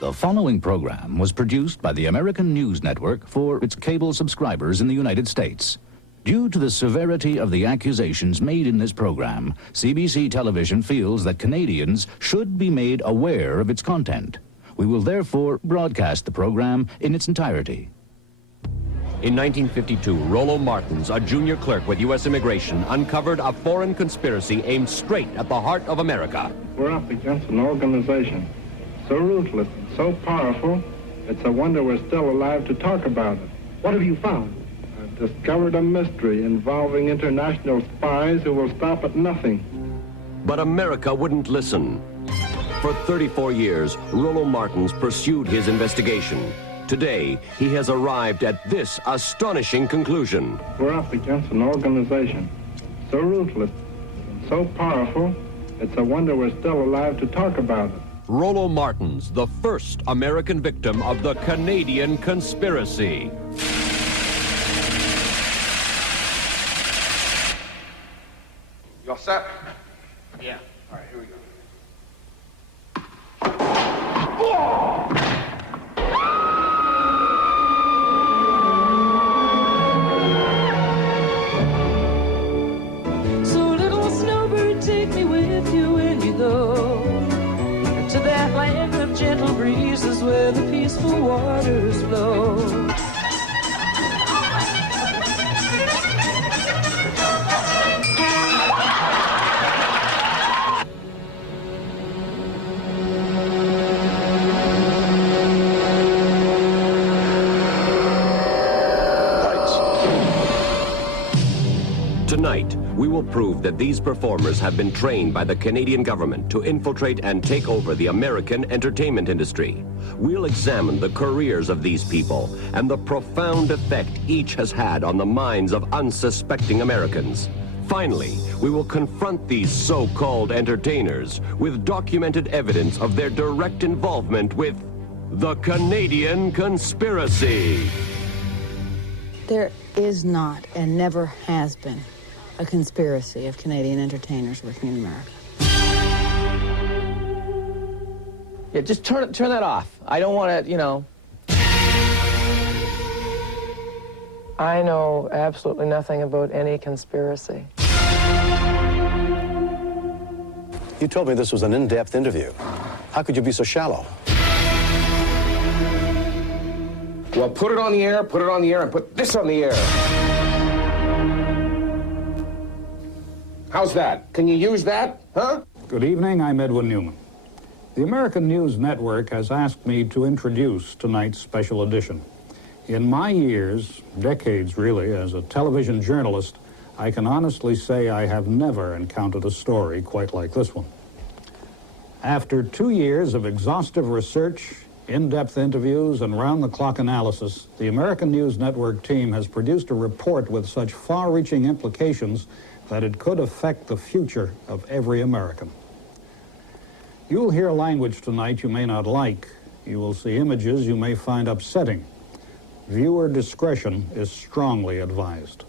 The following program was produced by the American News Network for its cable subscribers in the United States. Due to the severity of the accusations made in this program, CBC Television feels that Canadians should be made aware of its content. We will therefore broadcast the program in its entirety. In 1952, Rollo Martins, a junior clerk with U.S. Immigration, uncovered a foreign conspiracy aimed straight at the heart of America. We're up against an organization so ruthless, so powerful, it's a wonder we're still alive to talk about it. What have you found? I've discovered a mystery involving international spies who will stop at nothing. But America wouldn't listen. For 34 years, Rollo Martins pursued his investigation. Today, he has arrived at this astonishing conclusion. We're up against an organization so ruthless and so powerful, it's a wonder we're still alive to talk about it. Rollo Martins, the first American victim of the Canadian conspiracy. You all set? Yeah. All right, here we go. So little snowbird, take me with you when you go to that land of gentle breezes where the peaceful waters flow. Tonight, we will prove that these performers have been trained by the Canadian government to infiltrate and take over the American entertainment industry. We'll examine the careers of these people and the profound effect each has had on the minds of unsuspecting Americans. Finally, we will confront these so-called entertainers with documented evidence of their direct involvement with the Canadian conspiracy. There is not and never has been a conspiracy of Canadian entertainers working in America. Yeah, just turn that off. I don't want to, you know. I know absolutely nothing about any conspiracy. You told me this was an in-depth interview. How could you be so shallow? Well, put it on the air, and put this on the air. How's that? Can you use that, huh? Good evening, I'm Edwin Newman. The American News Network has asked me to introduce tonight's special edition. In my years, decades really, as a television journalist, I can honestly say I have never encountered a story quite like this one. After 2 years of exhaustive research, in-depth interviews, and round-the-clock analysis, the American News Network team has produced a report with such far-reaching implications that it could affect the future of every American. You'll hear language tonight you may not like. You will see images you may find upsetting. Viewer discretion is strongly advised.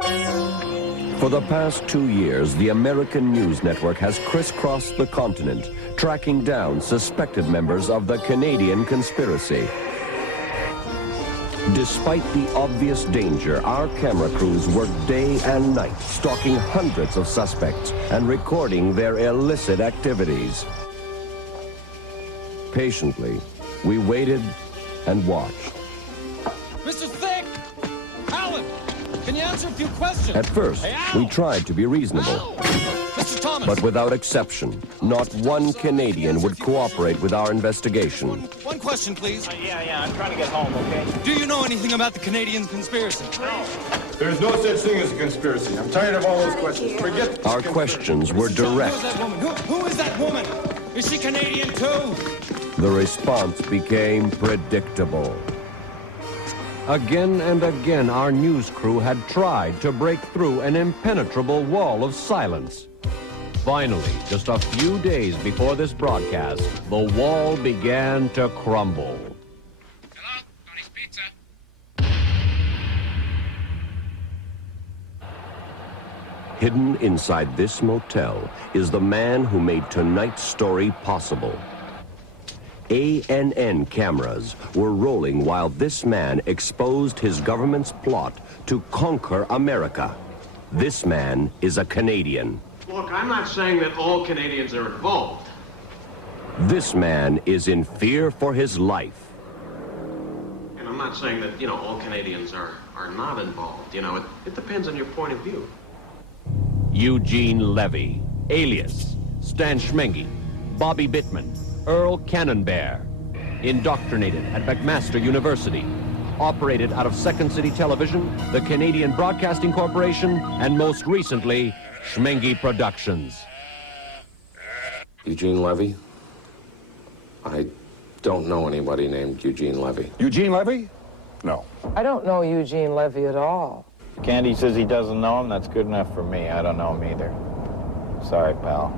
For the past 2 years, the American News Network has crisscrossed the continent, tracking down suspected members of the Canadian conspiracy. Despite the obvious danger, our camera crews worked day and night, stalking hundreds of suspects and recording their illicit activities. Patiently, we waited and watched. Mr. Thicke! Alan! Can you answer a few questions? At first, we tried to be reasonable. Mr. Thomas! But without exception, not one Canadian would cooperate with our investigation. One question, please. Yeah, I'm trying to get home, okay? Do you know anything about the Canadian conspiracy? No. There's no such thing as a conspiracy. I'm tired of all those questions. Forget Our questions were direct. Who is that woman? Who is that woman? Is she Canadian too? The response became predictable. Again and again, our news crew had tried to break through an impenetrable wall of silence. Finally, just a few days before this broadcast, the wall began to crumble. Hello? Tony's Pizza. Hidden inside this motel is the man who made tonight's story possible. ANN cameras were rolling while this man exposed his government's plot to conquer America. This man is a Canadian. Look, I'm not saying that all Canadians are involved. This man is in fear for his life. And I'm not saying that, all Canadians are not involved. It depends on your point of view. Eugene Levy, alias Stan Schmengi, Bobby Bittman, Earl Cannonbear, indoctrinated at McMaster University, operated out of Second City Television, the Canadian Broadcasting Corporation, and most recently, Schmengi Productions. Eugene Levy? I don't know anybody named Eugene Levy. Eugene Levy? No. I don't know Eugene Levy at all. Candy says he doesn't know him. That's good enough for me. I don't know him either. Sorry, pal.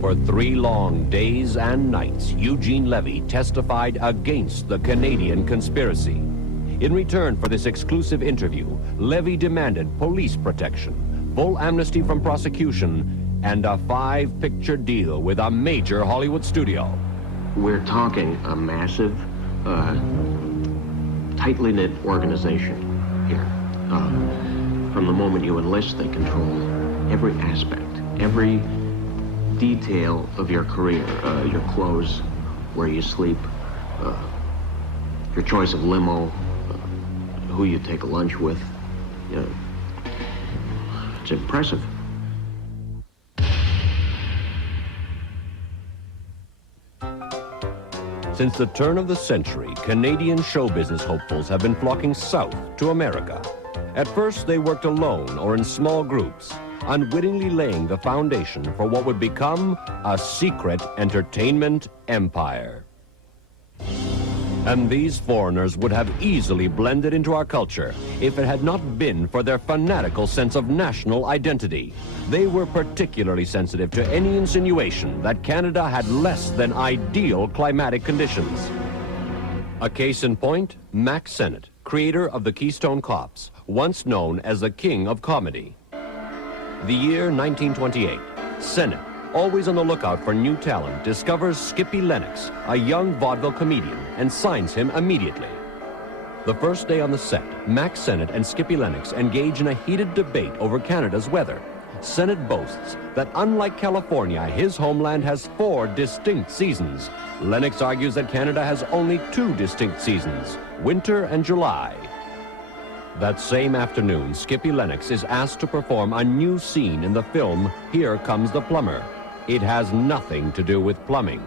For 3 long days and nights, Eugene Levy testified against the Canadian conspiracy. In return for this exclusive interview, Levy demanded police protection, full amnesty from prosecution, and a 5-picture deal with a major Hollywood studio. We're talking a massive, tightly knit organization here. From the moment you enlist, they control every aspect, every detail of your career, your clothes, where you sleep, your choice of limo, who you take a lunch with. It's impressive. Since the turn of the century, Canadian show business hopefuls have been flocking south to America. At first, they worked alone or in small groups, unwittingly laying the foundation for what would become a secret entertainment empire. And these foreigners would have easily blended into our culture if it had not been for their fanatical sense of national identity. They were particularly sensitive to any insinuation that Canada had less than ideal climatic conditions. A case in point, Mack Sennett, creator of the Keystone Cops, once known as the King of Comedy. The year 1928, Sennett, always on the lookout for new talent, discovers Skippy Lennox, a young vaudeville comedian, and signs him immediately. The first day on the set, Mack Sennett and Skippy Lennox engage in a heated debate over Canada's weather. Sennett boasts that unlike California, his homeland has 4 distinct seasons. Lennox argues that Canada has only 2 distinct seasons, winter and July. That same afternoon, Skippy Lennox is asked to perform a new scene in the film Here Comes the Plumber. It has nothing to do with plumbing.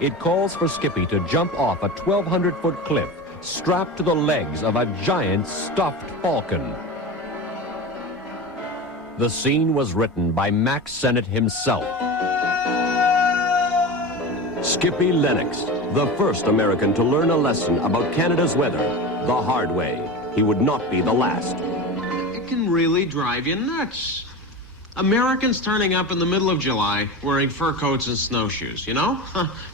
It calls for Skippy to jump off a 1,200-foot cliff strapped to the legs of a giant stuffed falcon. The scene was written by Mack Sennett himself. Skippy Lennox, the first American to learn a lesson about Canada's weather the hard way. He would not be the last. It can really drive you nuts. Americans turning up in the middle of July wearing fur coats and snowshoes,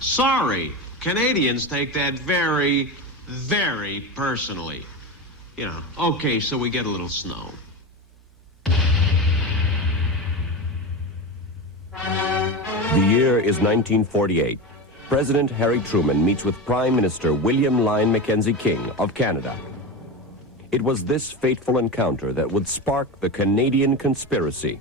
Sorry, Canadians take that very, very personally. Okay, so we get a little snow. The year is 1948. President Harry Truman meets with Prime Minister William Lyon Mackenzie King of Canada. It was this fateful encounter that would spark the Canadian conspiracy.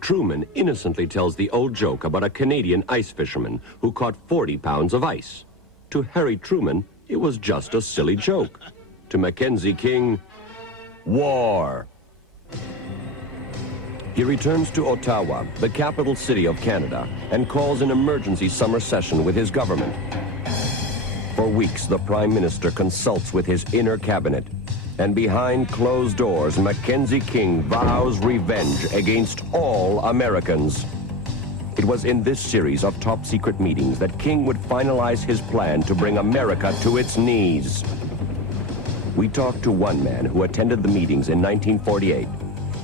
Truman innocently tells the old joke about a Canadian ice fisherman who caught 40 pounds of ice. To Harry Truman, it was just a silly joke. To Mackenzie King, war. He returns to Ottawa, the capital city of Canada, and calls an emergency summer session with his government. For weeks, the Prime Minister consults with his inner cabinet. And behind closed doors, Mackenzie King vows revenge against all Americans. It was in this series of top-secret meetings that King would finalize his plan to bring America to its knees. We talked to one man who attended the meetings in 1948.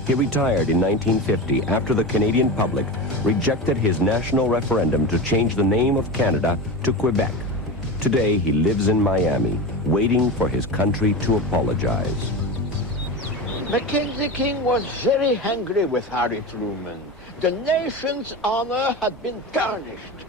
He retired in 1950 after the Canadian public rejected his national referendum to change the name of Canada to Quebec. Today, he lives in Miami, waiting for his country to apologize. Mackenzie King was very angry with Harry Truman. The nation's honor had been tarnished.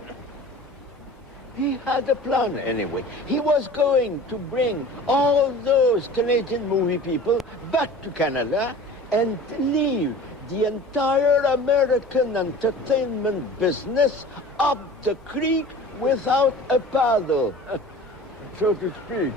He had a plan anyway. He was going to bring all those Canadian movie people back to Canada and leave the entire American entertainment business up the creek without a paddle, so to speak.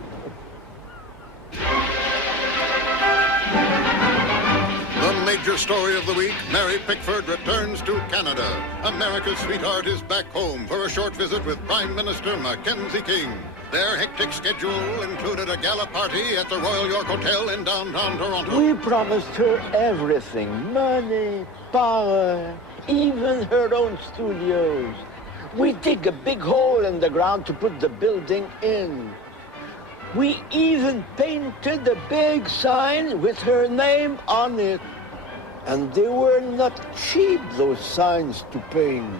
The major story of the week, Mary Pickford returns to Canada. America's sweetheart is back home for a short visit with Prime Minister Mackenzie King. Their hectic schedule included a gala party at the Royal York Hotel in downtown Toronto. We promised her everything, money, power, even her own studios. We dig a big hole in the ground to put the building in. We even painted a big sign with her name on it. And they were not cheap, those signs to paint.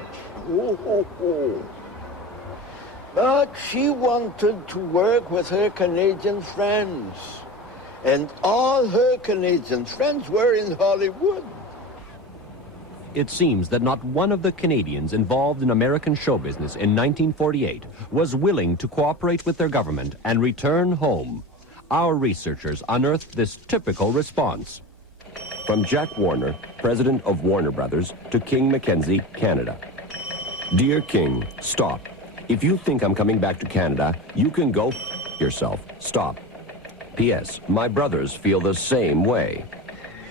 Oh, oh, oh. But she wanted to work with her Canadian friends. And all her Canadian friends were in Hollywood. It seems that not one of the Canadians involved in American show business in 1948 was willing to cooperate with their government and return home. Our researchers unearthed this typical response. From Jack Warner, president of Warner Brothers, to King Mackenzie, Canada. Dear King, stop. If you think I'm coming back to Canada, you can go yourself. Stop. P.S. My brothers feel the same way.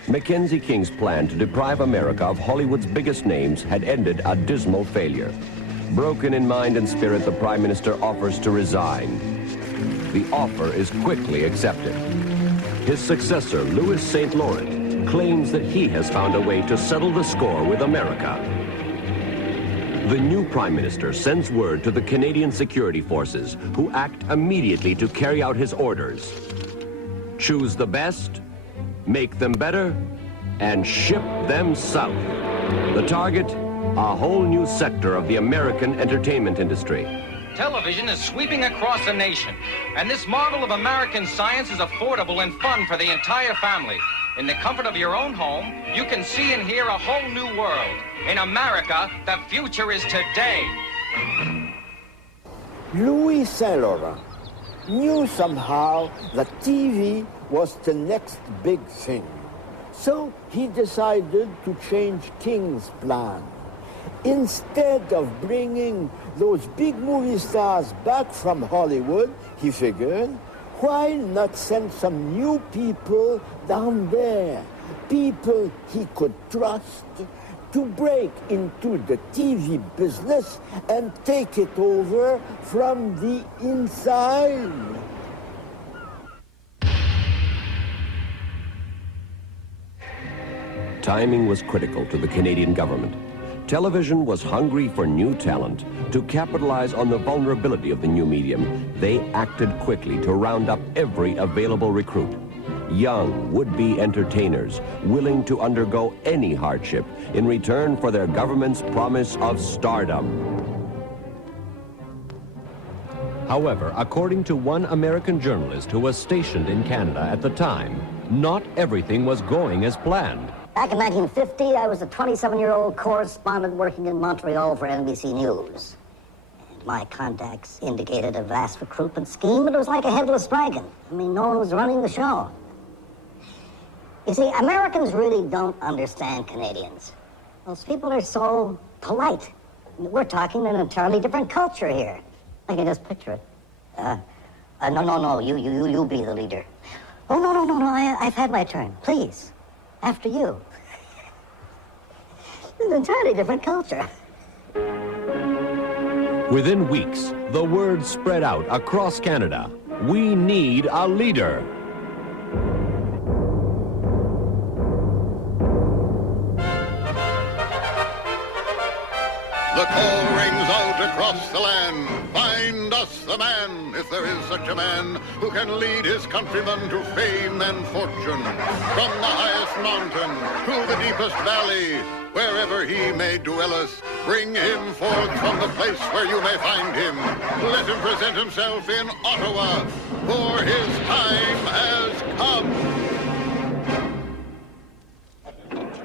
Mackenzie King's plan to deprive America of Hollywood's biggest names had ended a dismal failure. Broken in mind and spirit, the Prime Minister offers to resign. The offer is quickly accepted. His successor, Louis St. Laurent, claims that he has found a way to settle the score with America. The new Prime Minister sends word to the Canadian security forces, who act immediately to carry out his orders. Choose the best, make them better, and ship them south. The target, a whole new sector of the American entertainment industry. Television is sweeping across the nation, and this marvel of American science is affordable and fun for the entire family. In the comfort of your own home, you can see and hear a whole new world. In America, the future is today. Louis Saint Laurent knew somehow that TV was the next big thing. So he decided to change King's plan. Instead of bringing those big movie stars back from Hollywood, he figured, why not send some new people down there? People he could trust to break into the TV business and take it over from the inside. Timing was critical to the Canadian government. Television was hungry for new talent. To capitalize on the vulnerability of the new medium, they acted quickly to round up every available recruit. Young, would-be entertainers willing to undergo any hardship in return for their government's promise of stardom. However, according to one American journalist who was stationed in Canada at the time, not everything was going as planned. Back in 1950, I was a 27-year-old correspondent working in Montreal for NBC News. And my contacts indicated a vast recruitment scheme, but it was like a headless dragon. I mean, no one was running the show. You see, Americans really don't understand Canadians. Those people are so polite. We're talking an entirely different culture here. I can just picture it. No, you be the leader. Oh, no, I've had my turn. Please. After you. It's an entirely different culture. Within weeks, the word spread out across Canada. We need a leader. The call rings out across the land. Find us the man, if there is such a man, who can lead his countrymen to fame and fortune. From the highest mountain to the deepest valley, wherever he may dwelleth, bring him forth from the place where you may find him. Let him present himself in Ottawa, for his time has come.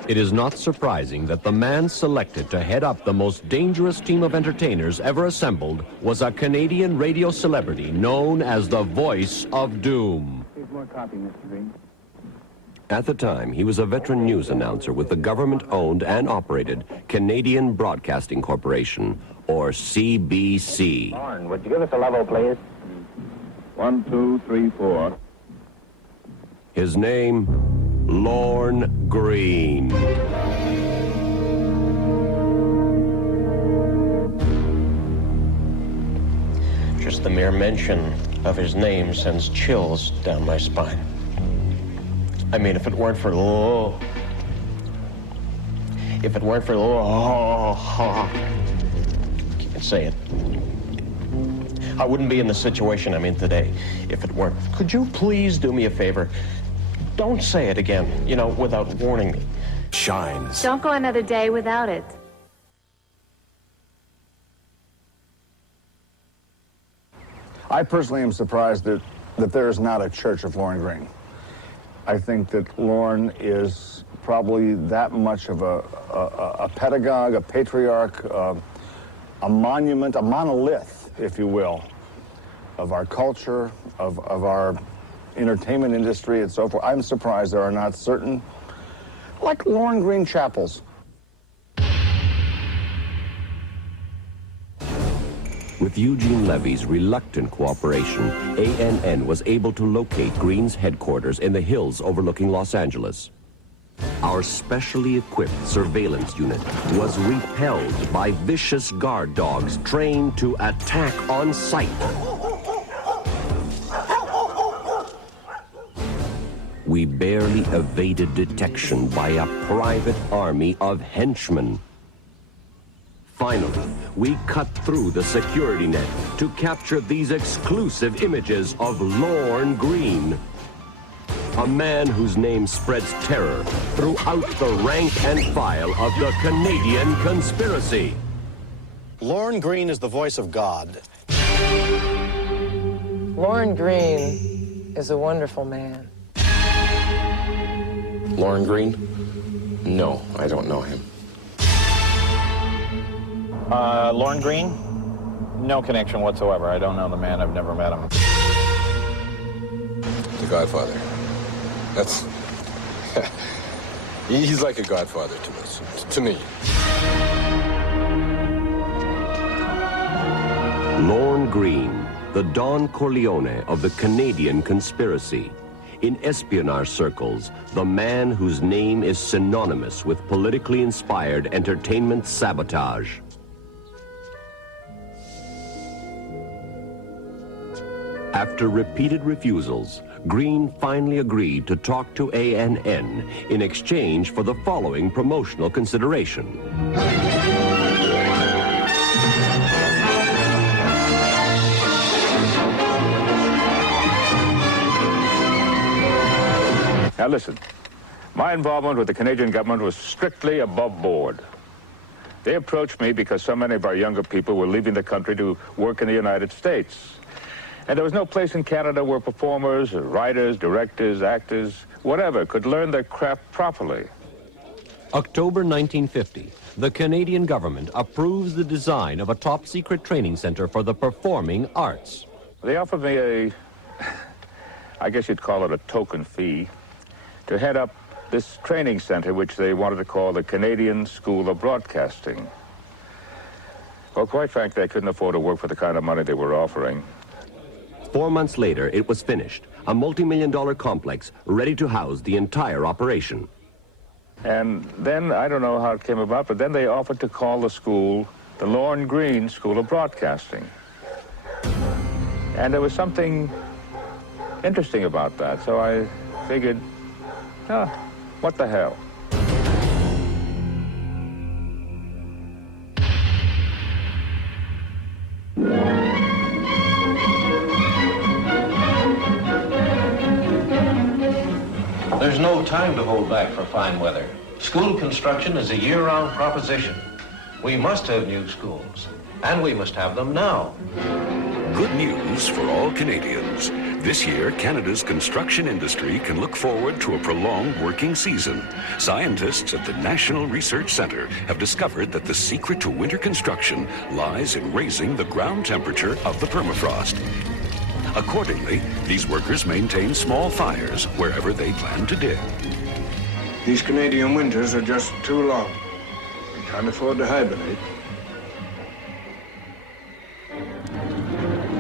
It is not surprising that the man selected to head up the most dangerous team of entertainers ever assembled was a Canadian radio celebrity known as the Voice of Doom. Here's more copy, Mr. Greene. At the time, he was a veteran news announcer with the government-owned and operated Canadian Broadcasting Corporation, or CBC. Lorne, would you give us a level, please? 1, 2, 3, 4. His name, Lorne Greene. Just the mere mention of his name sends chills down my spine. I mean, if it weren't for can't say it. I wouldn't be in the situation I'm in today if it weren't. Could you please do me a favor? Don't say it again, you know, without warning me. Shines. Don't go another day without it. I personally am surprised that there is not a Church of Lorne Greene. I think that Lorne is probably that much of a pedagogue, a patriarch, a monument, a monolith, if you will, of our culture, of our entertainment industry and so forth. I'm surprised there are not certain, like Lorne Greene chapels. With Eugene Levy's reluctant cooperation, ANN was able to locate Greene's headquarters in the hills overlooking Los Angeles. Our specially equipped surveillance unit was repelled by vicious guard dogs trained to attack on sight. We barely evaded detection by a private army of henchmen. Finally, we cut through the security net to capture these exclusive images of Lorne Greene, a man whose name spreads terror throughout the rank and file of the Canadian conspiracy. Lorne Greene is the voice of God. Lorne Greene is a wonderful man. Lorne Greene? No, I don't know him. Lorne Greene? No connection whatsoever. I don't know the man. I've never met him. The Godfather. That's... he's like a godfather to us, to me. Lorne Greene, the Don Corleone of the Canadian conspiracy. In espionage circles, the man whose name is synonymous with politically inspired entertainment sabotage. After repeated refusals, Greene finally agreed to talk to ANN in exchange for the following promotional consideration. Now listen, my involvement with the Canadian government was strictly above board. They approached me because so many of our younger people were leaving the country to work in the United States. And there was no place in Canada where performers, writers, directors, actors, whatever, could learn their craft properly. October 1950, the Canadian government approves the design of a top-secret training center for the performing arts. They offered me a, I guess you'd call it a token fee, to head up this training center, which they wanted to call the Canadian School of Broadcasting. Well, quite frankly, I couldn't afford to work for the kind of money they were offering. 4 months later, it was finished, a multi-million-dollar complex ready to house the entire operation. And then, I don't know how it came about, but then they offered to call the school the Lorne Greene School of Broadcasting. And there was something interesting about that, so I figured, what the hell? There's no time to hold back for fine weather. School construction is a year-round proposition. We must have new schools, and we must have them now. Good news for all Canadians. This year, Canada's construction industry can look forward to a prolonged working season. Scientists at the National Research Centre have discovered that the secret to winter construction lies in raising the ground temperature of the permafrost. Accordingly, these workers maintain small fires wherever they plan to dig. These Canadian winters are just too long. We can't afford to hibernate.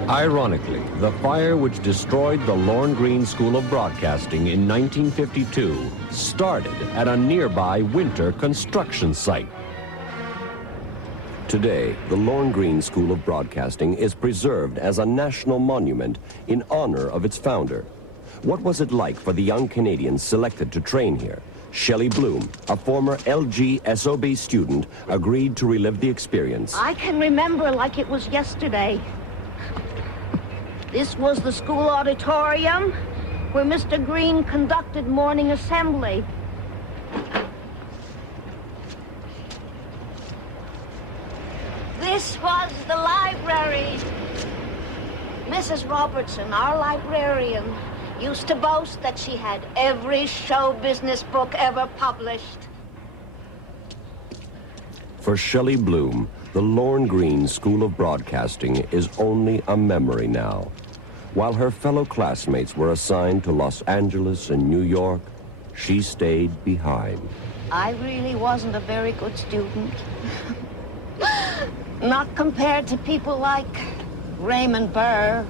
Ironically, the fire which destroyed the Lorne Greene School of Broadcasting in 1952 started at a nearby winter construction site. Today, the Lorne Greene School of Broadcasting is preserved as a national monument in honor of its founder. What was it like for the young Canadians selected to train here? Shelley Bloom, a former LGSOB student, agreed to relive the experience. I can remember like it was yesterday. This was the school auditorium where Mr. Greene conducted morning assembly. This was the library. Mrs. Robertson, our librarian, used to boast that she had every show business book ever published. For Shelley Bloom, the Lorne Greene School of Broadcasting is only a memory now. While her fellow classmates were assigned to Los Angeles and New York, she stayed behind. I really wasn't a very good student. Not compared to people like Raymond Burr.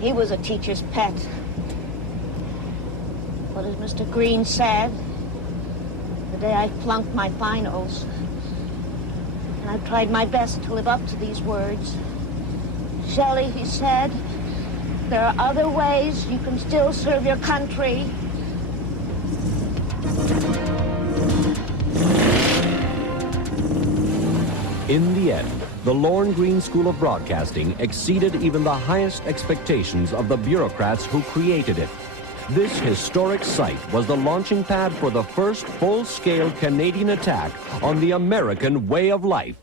He was a teacher's pet. But as Mr. Greene said, the day I flunked my finals, and I've tried my best to live up to these words. Shelley, he said, there are other ways you can still serve your country. In the end, the Lorne Greene School of Broadcasting exceeded even the highest expectations of the bureaucrats who created it. This historic site was the launching pad for the first full-scale Canadian attack on the American way of life.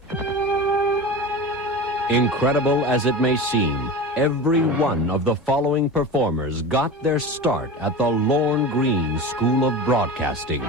Incredible as it may seem, every one of the following performers got their start at the Lorne Greene School of Broadcasting.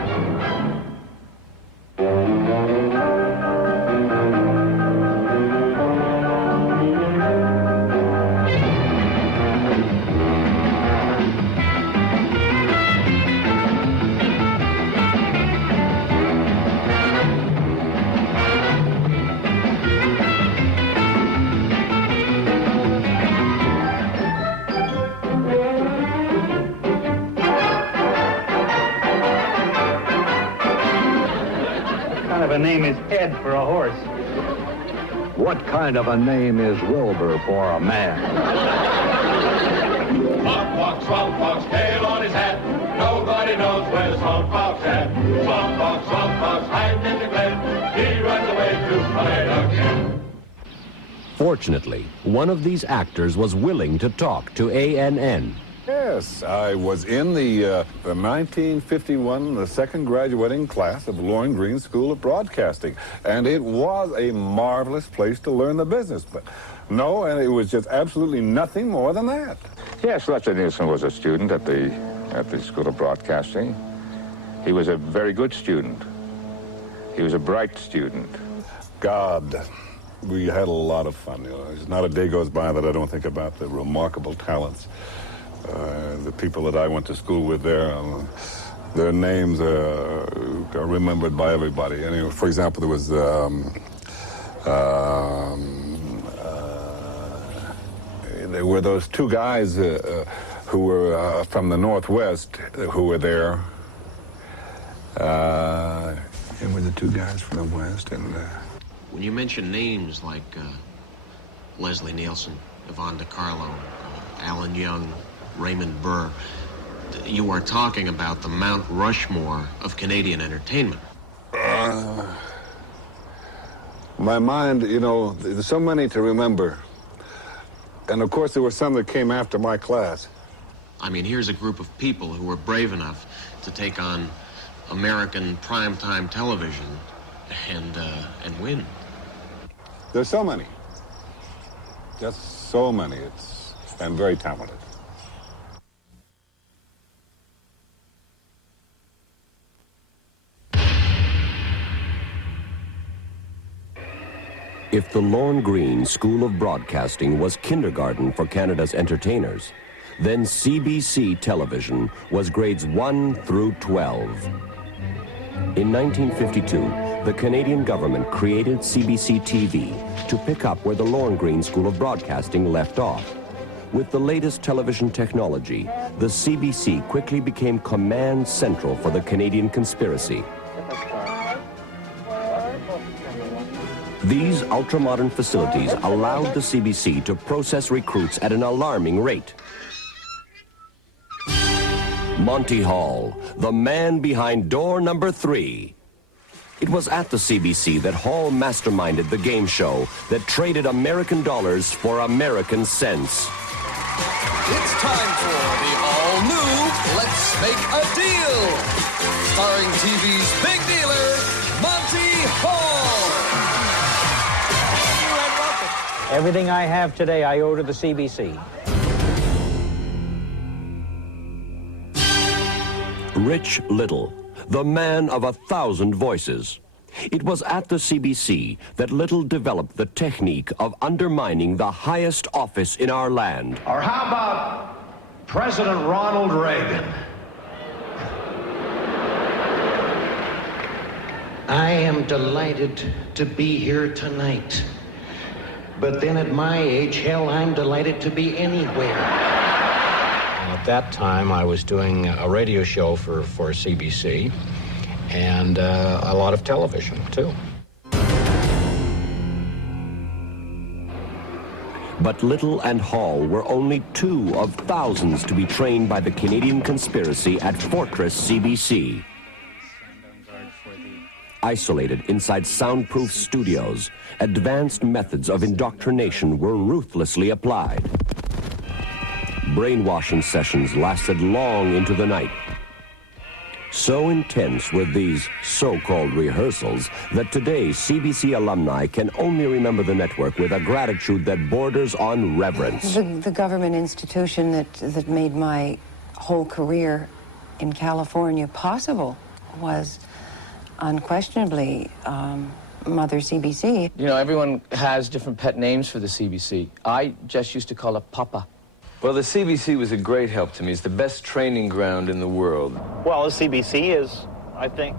A name is Ed for a horse. What kind of a name is Wilbur for a man? Swamp Fox, tail on his hat. Nobody knows where the Swamp Fox at. Swamp Fox, hiding in the glen. He runs away to fight again. Fortunately, one of these actors was willing to talk to ANN. Yes, I was in the 1951, the second graduating class of Lorne Greene School of Broadcasting, and it was a marvelous place to learn the business. But no, and it was just absolutely nothing more than that. Yes, Lester Nielsen was a student at the School of Broadcasting. He was a very good student. He was a bright student. God, we had a lot of fun. You know, there's not a day goes by that I don't think about the remarkable talents. The people that I went to school with there, their names are remembered by everybody. Anyway, for example, there was there were those two guys who were from the Northwest who were there. And were the two guys from the West. And when you mention names like Leslie Nielsen, Yvonne DiCarlo, Alan Young, Raymond Burr, you are talking about the Mount Rushmore of Canadian entertainment. My mind, you know, there's so many to remember. And of course, there were some that came after my class. I mean, here's a group of people who were brave enough to take on American primetime television and win. There's so many. Just so many. And very talented. If the Lorne Greene School of Broadcasting was kindergarten for Canada's entertainers, then CBC television was grades 1 through 12. In 1952, the Canadian government created CBC TV to pick up where the Lorne Greene School of Broadcasting left off. With the latest television technology, the CBC quickly became command central for the Canadian conspiracy. These ultra-modern facilities allowed the CBC to process recruits at an alarming rate. Monty Hall, the man behind door number 3. It was at the CBC that Hall masterminded the game show that traded American dollars for American cents. It's time for the all-new Let's Make a Deal, starring TV's big dealer, Monty Hall. Everything I have today I owe to the CBC. Rich Little, the man of 1,000 voices. It was at the CBC that Little developed the technique of undermining the highest office in our land. Or how about President Ronald Reagan? I am delighted to be here tonight. But then at my age, hell, I'm delighted to be anywhere. At that time, I was doing a radio show for CBC and a lot of television, too. But Little and Hall were only 2 of thousands to be trained by the Canadian conspiracy at Fortress CBC. Isolated inside soundproof studios, advanced methods of indoctrination were ruthlessly applied. Brainwashing sessions lasted long into the night. So intense were these so-called rehearsals that today CBC alumni can only remember the network with a gratitude that borders on reverence. The government institution that made my whole career in California possible was unquestionably Mother CBC. You know, everyone has different pet names for the CBC. I just used to call it Papa. Well, the CBC was a great help to me. It's the best training ground in the world. Well, the CBC is, I think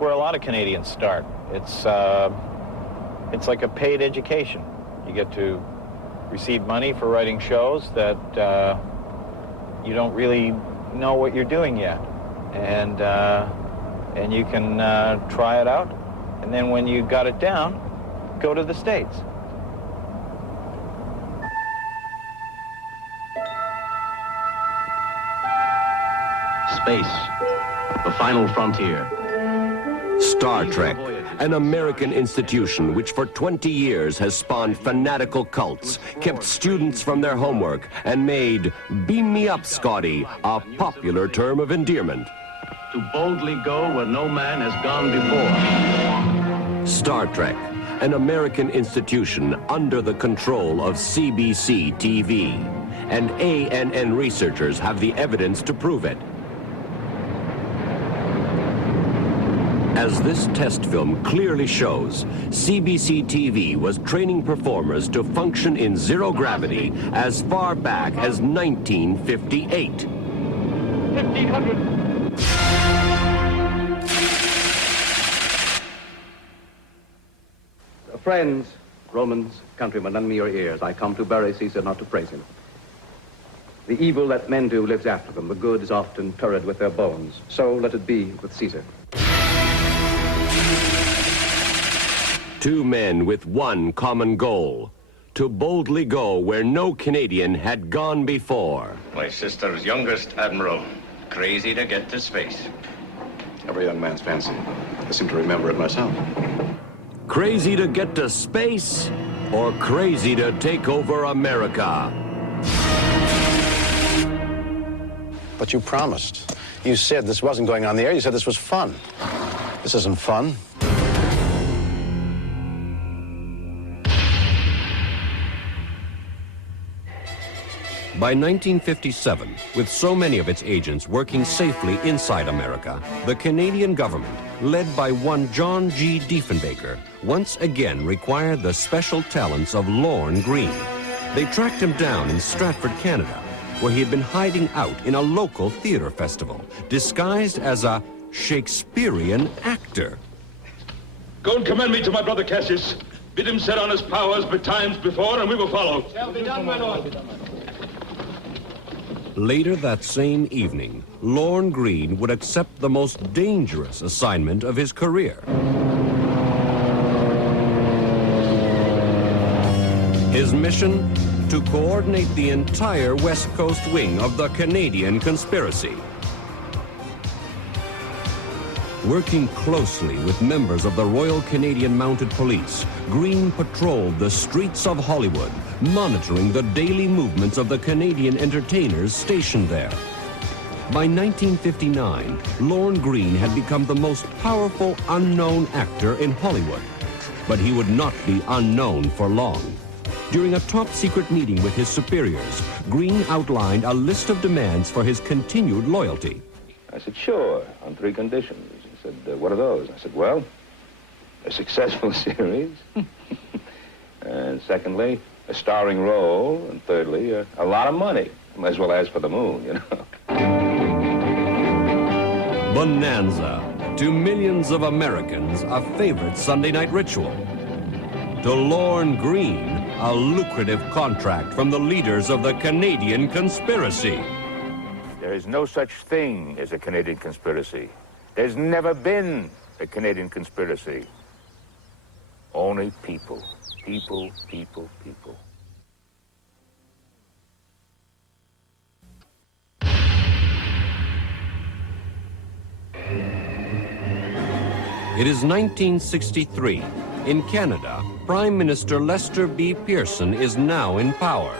where a lot of Canadians start. It's like a paid education. You get to receive money for writing shows that you don't really know what you're doing yet. And you can try it out. And then when you got it down, go to the States. Space, the final frontier. Star Trek, an American institution which for 20 years has spawned fanatical cults, kept students from their homework, and made "Beam me up, Scotty" a popular term of endearment. To boldly go where no man has gone before. Star Trek, an American institution under the control of CBC TV. And ANN researchers have the evidence to prove it. As this test film clearly shows, CBC TV was training performers to function in zero gravity as far back as 1958. 1500. Friends, Romans, countrymen, lend me your ears. I come to bury Caesar, not to praise him. The evil that men do lives after them. The good is often turred with their bones. So let it be with Caesar. 2 men with one common goal: to boldly go where no Canadian had gone before. My sister's youngest admiral, crazy to get to space. Every young man's fancy. I seem to remember it myself. Crazy to get to space, or crazy to take over America? But you promised. You said this wasn't going on the air. You said this was fun. This isn't fun. By 1957, with so many of its agents working safely inside America, the Canadian government led by one John G. Diefenbaker, once again required the special talents of Lorne Greene. They tracked him down in Stratford, Canada, where he had been hiding out in a local theater festival, disguised as a Shakespearean actor. Go and commend me to my brother Cassius. Bid him set on his powers betimes before, and we will follow. Shall be done, my lord. Later that same evening, Lorne Greene would accept the most dangerous assignment of his career. His mission? To coordinate the entire West Coast wing of the Canadian conspiracy. Working closely with members of the Royal Canadian Mounted Police, Greene patrolled the streets of Hollywood, monitoring the daily movements of the Canadian entertainers stationed there. By 1959, Lorne Greene had become the most powerful unknown actor in Hollywood. But he would not be unknown for long. During a top-secret meeting with his superiors, Greene outlined a list of demands for his continued loyalty. I said, sure, on 3 conditions. He said, what are those? I said, well, a successful series. And secondly, a starring role. And thirdly, a lot of money. Might as well ask for the moon, you know. Bonanza. To millions of Americans, a favorite Sunday night ritual. To Lorne Greene, a lucrative contract from the leaders of the Canadian conspiracy. There is no such thing as a Canadian conspiracy. There's never been a Canadian conspiracy. Only people. People, people, people. It is 1963. In Canada, Prime Minister Lester B. Pearson is now in power.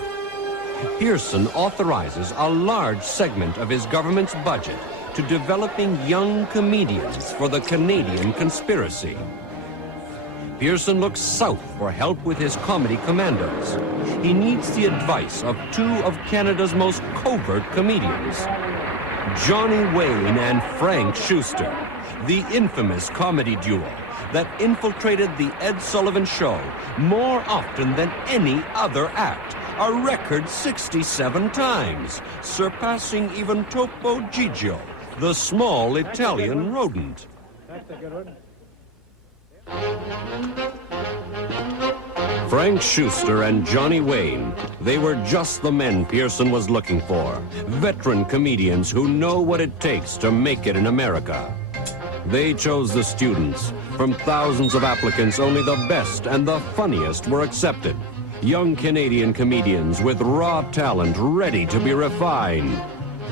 Pearson authorizes a large segment of his government's budget to developing young comedians for the Canadian conspiracy. Pearson looks south for help with his comedy commandos. He needs the advice of 2 of Canada's most covert comedians, Johnny Wayne and Frank Schuster, the infamous comedy duo that infiltrated the Ed Sullivan Show more often than any other act, a record 67 times, surpassing even Topo Gigio, the small Italian rodent. That's a good one. Frank Schuster and Johnny Wayne, they were just the men Pearson was looking for. Veteran comedians who know what it takes to make it in America. They chose the students. From thousands of applicants, only the best and the funniest were accepted. Young Canadian comedians with raw talent ready to be refined.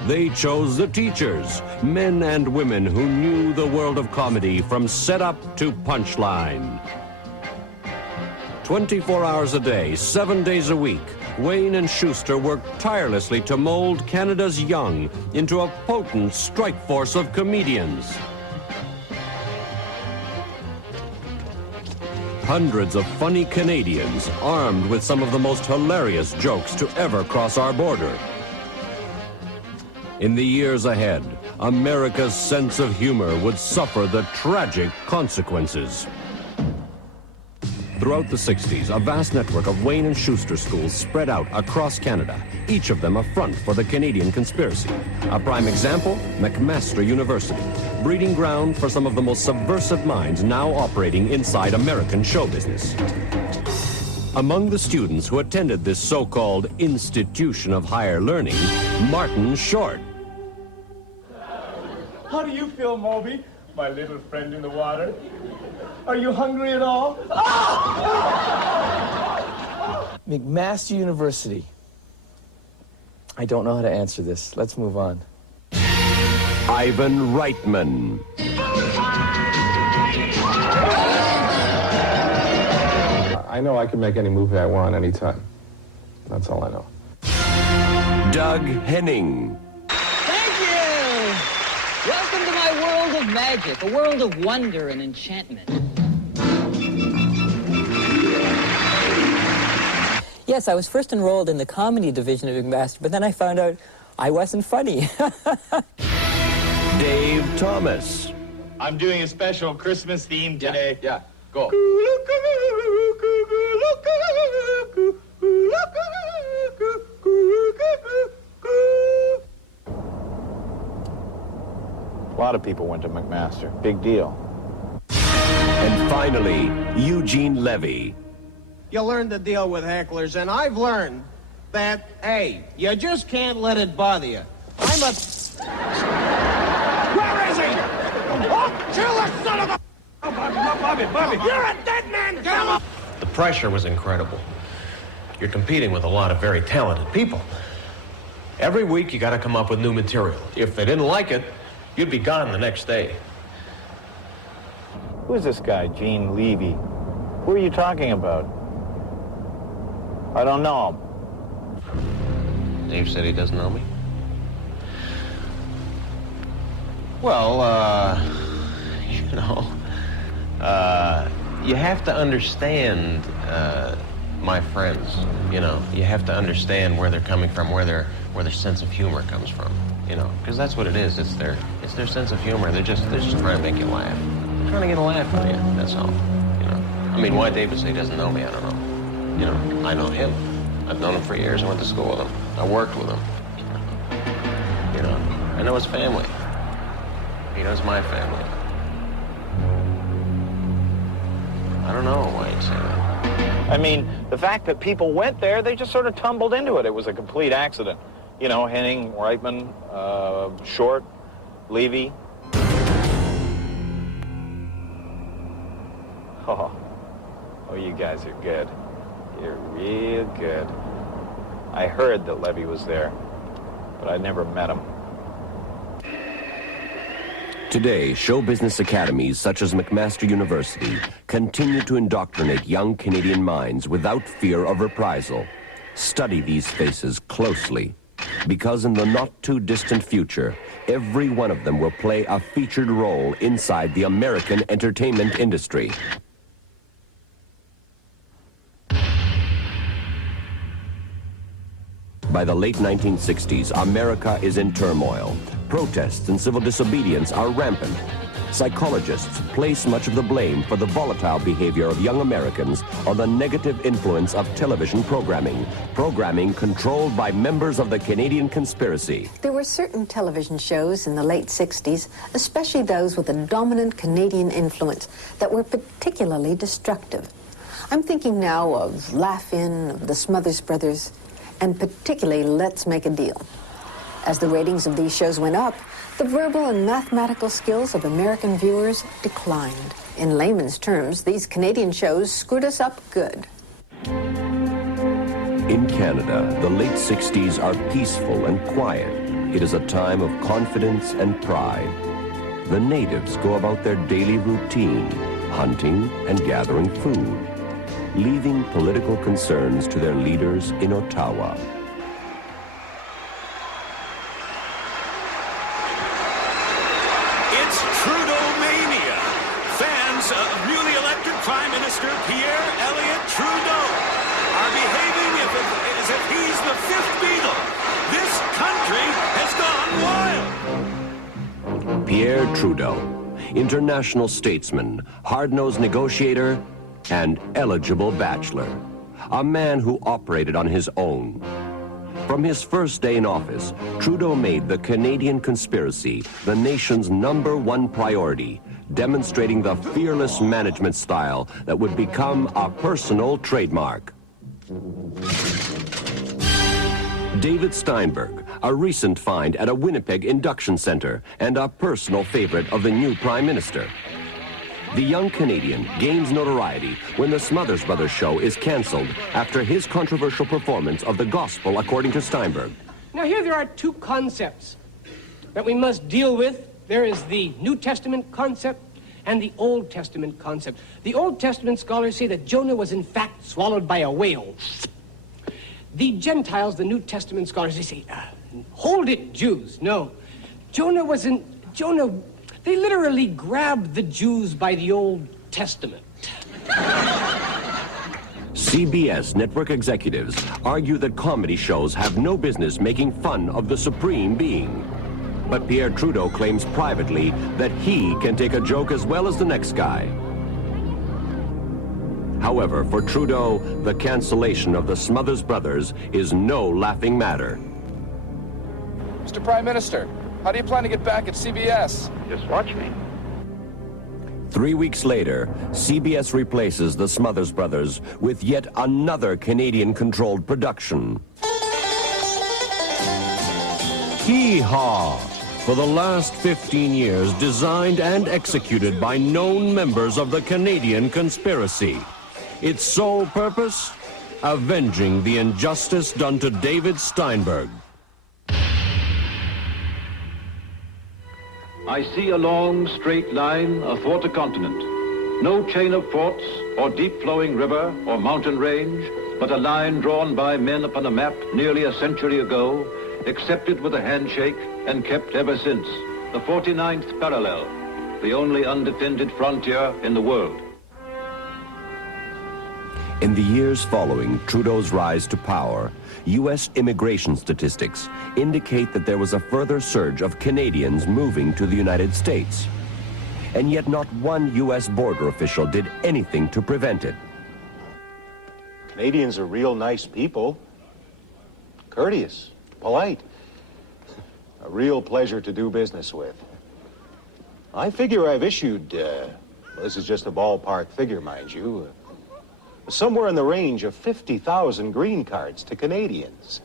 They chose the teachers, men and women who knew the world of comedy from setup to punchline. 24 hours a day, 7 days a week, Wayne and Schuster worked tirelessly to mold Canada's young into a potent strike force of comedians. Hundreds of funny Canadians armed with some of the most hilarious jokes to ever cross our border. In the years ahead, America's sense of humor would suffer the tragic consequences. Throughout the 60s, a vast network of Wayne and Schuster schools spread out across Canada, each of them a front for the Canadian conspiracy. A prime example, McMaster University, breeding ground for some of the most subversive minds now operating inside American show business. Among the students who attended this so-called institution of higher learning, Martin Short. How do you feel, Moby, my little friend in the water? Are you hungry at all? McMaster University. I don't know how to answer this. Let's move on. Ivan Reitman. I know I can make any movie I want anytime. That's all I know. Doug Henning. Thank you! Welcome to my world of magic, a world of wonder and enchantment. Yes, I was first enrolled in the comedy division of McMaster, but then I found out I wasn't funny. Dave Thomas. I'm doing a special Christmas theme today. Yeah, go. A lot of people went to McMaster. Big deal. And finally, Eugene Levy. You learn to deal with hecklers, and I've learned that, hey, you just can't let it bother you. I'm a... Where is he? Oh, kill the son of a... Oh, Bobby, you're a dead man! Get him up! The pressure was incredible. You're competing with a lot of very talented people. Every week you got to come up with new material. If they didn't like it, you'd be gone the next day. Who is this guy, Eugene Levy? Who are you talking about? I don't know him. Dave said he doesn't know me. Well, you know, you have to understand my friends. You know, you have to understand where they're coming from, where their sense of humor comes from. You know, because that's what it is. It's their sense of humor. They're just trying to make you laugh. They're trying to get a laugh out of you. That's all. You know. I mean, why David say he doesn't know me, I don't know. You know, I know him. I've known him for years. I went to school with him. I worked with him. You know, I know his family. He knows my family. I don't know why he'd say that. I mean, the fact that people went there, they just sort of tumbled into it. It was a complete accident. You know, Henning, Reitman, Short, Levy. Oh, you guys are good. You're real good. I heard that Levy was there, but I never met him. Today, show business academies such as McMaster University continue to indoctrinate young Canadian minds without fear of reprisal. Study these faces closely, because in the not-too-distant future, every one of them will play a featured role inside the American entertainment industry. By the late 1960s, America is in turmoil. Protests and civil disobedience are rampant. Psychologists place much of the blame for the volatile behavior of young Americans on the negative influence of television programming controlled by members of the Canadian conspiracy. There were certain television shows in the late 60s, especially those with a dominant Canadian influence, that were particularly destructive. I'm thinking now of Laugh-In, of the Smothers Brothers, and particularly Let's Make a Deal. As the ratings of these shows went up, the verbal and mathematical skills of American viewers declined. In layman's terms, these Canadian shows screwed us up good. In Canada, the late 60s are peaceful and quiet. It is a time of confidence and pride. The natives go about their daily routine, hunting and gathering food, leaving political concerns to their leaders in Ottawa. It's Trudeau-mania. Fans of newly elected Prime Minister Pierre Trudeau are behaving as if he's the fifth Beatle. This country has gone wild. Pierre Trudeau, international statesman, hard-nosed negotiator, and eligible bachelor. A man who operated on his own. From his first day in office, Trudeau made the Canadian conspiracy the nation's #1 priority, demonstrating the fearless management style that would become a personal trademark. David Steinberg, a recent find at a Winnipeg induction center and a personal favorite of the new Prime Minister. The young Canadian gains notoriety when the Smothers Brothers show is canceled after his controversial performance of the Gospel according to Steinberg. Now here there are two concepts that we must deal with. There is the New Testament concept and the Old Testament concept. The Old Testament scholars say that Jonah was in fact swallowed by a whale. The Gentiles, the New Testament scholars, they say, hold it, Jews. No, Jonah, they literally grabbed the Jews by the Old Testament. CBS network executives argue that comedy shows have no business making fun of the supreme being. But Pierre Trudeau claims privately that he can take a joke as well as the next guy. However, for Trudeau, the cancellation of the Smothers Brothers is no laughing matter. Mr. Prime Minister, how do you plan to get back at CBS? Just watch me. 3 weeks later, CBS replaces the Smothers Brothers with yet another Canadian-controlled production. Hee-Haw! For the last 15 years, designed and executed by known members of the Canadian conspiracy. Its sole purpose? Avenging the injustice done to David Steinberg. I see a long, straight line athwart a continent. No chain of forts, or deep-flowing river, or mountain range, but a line drawn by men upon a map nearly a century ago, accepted with a handshake, and kept ever since. The 49th parallel, the only undefended frontier in the world. In the years following Trudeau's rise to power, U.S. immigration statistics indicate that there was a further surge of Canadians moving to the United States. And yet not one U.S. border official did anything to prevent it. Canadians are real nice people. Courteous, polite. A real pleasure to do business with. I figure I've issued, well, this is just a ballpark figure, mind you, somewhere in the range of 50,000 green cards to Canadians.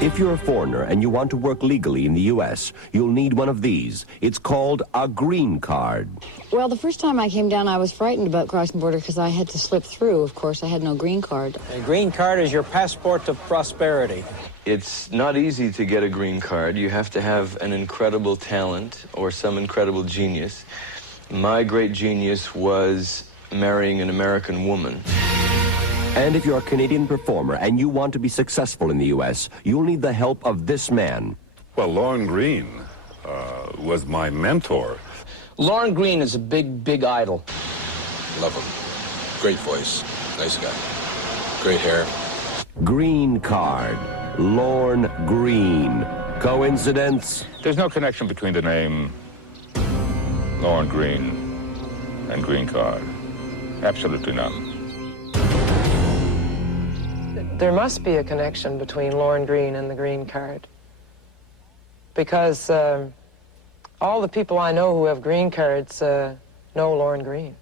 If you're a foreigner and you want to work legally in the U.S., you'll need one of these. It's called a green card. Well, the first time I came down, I was frightened about crossing the border because I had to slip through. Of course, I had no green card. A green card is your passport to prosperity. It's not easy to get a green card. You have to have an incredible talent or some incredible genius. My great genius was marrying an American woman. And if you're a Canadian performer and you want to be successful in the U.S., you'll need the help of this man. Well, Lorne Greene was my mentor. Lorne Greene is a big idol. Love him. Great voice. Nice guy. Great hair. Green card. Lorne Greene. Coincidence? There's no connection between the name Lorne Greene and green card. Absolutely none. There must be a connection between Lorne Greene and the green card. Because all the people I know who have green cards know Lorne Greene.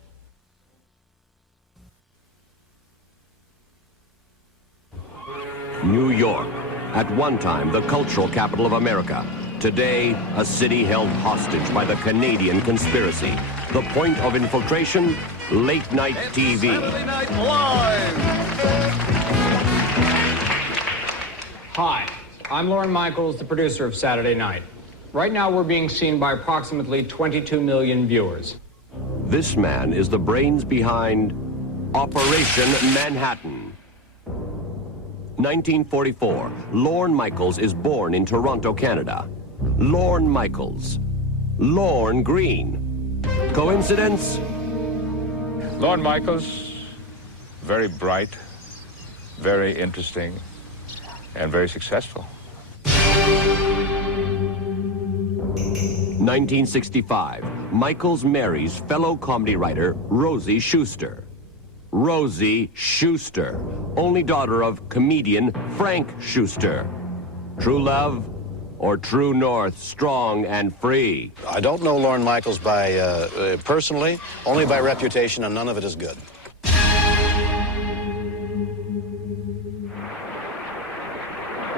New York, at one time the cultural capital of America. Today, a city held hostage by the Canadian conspiracy. The point of infiltration? Late night TV. Saturday Night Live! Hi, I'm Lorne Michaels, the producer of Saturday Night. Right now we're being seen by approximately 22 million viewers. This man is the brains behind Operation Manhattan. 1944, Lorne Michaels is born in Toronto, Canada. Lorne Michaels. Lorne Greene. Coincidence? Lorne Michaels, very bright, very interesting, and very successful. 1965, Michaels marries fellow comedy writer Rosie Schuster. Rosie Schuster, only daughter of comedian Frank Schuster. True love or true north, strong and free? I don't know Lorne Michaels by personally, only by reputation, and none of it is good. And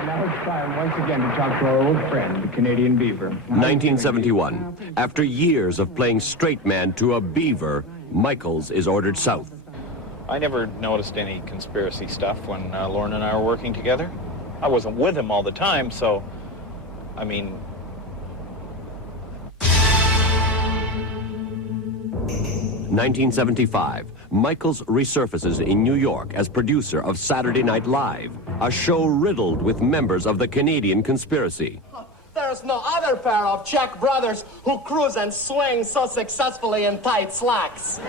now it's time once again to talk to our old friend, the Canadian Beaver. 1971. After years of playing straight man to a beaver, Michaels is ordered south. I never noticed any conspiracy stuff when Lorne and I were working together. I wasn't with him all the time, so, I mean... 1975, Michaels resurfaces in New York as producer of Saturday Night Live, a show riddled with members of the Canadian conspiracy. There's no other pair of Czech brothers who cruise and swing so successfully in tight slacks.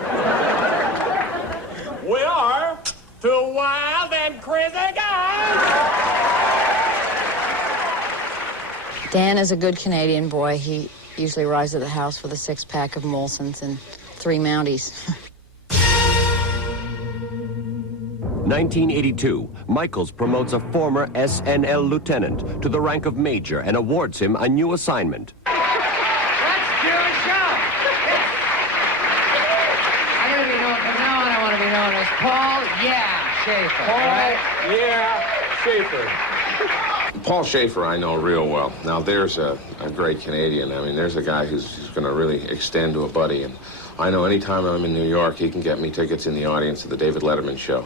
We are two wild and crazy guys. Dan is a good Canadian boy. He usually arrives at the house with a 6-pack of Molsons and 3 Mounties. 1982, Michaels promotes a former SNL lieutenant to the rank of major and awards him a new assignment. Let's do a show! I'm going to be known, from now on, I want to be known as Paul Safer. Paul Safer. Paul Safer I know real well. Now, there's a great Canadian. I mean, there's a guy who's going to really extend to a buddy. And I know anytime I'm in New York, he can get me tickets in the audience of the David Letterman show.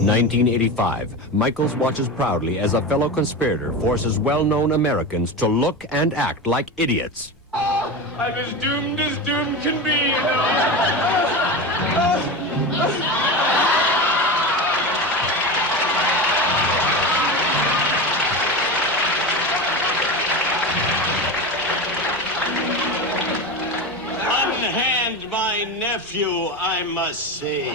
1985, Michaels watches proudly as a fellow conspirator forces well-known Americans to look and act like idiots. I'm as doomed can be, you know. Unhand my nephew, I must say.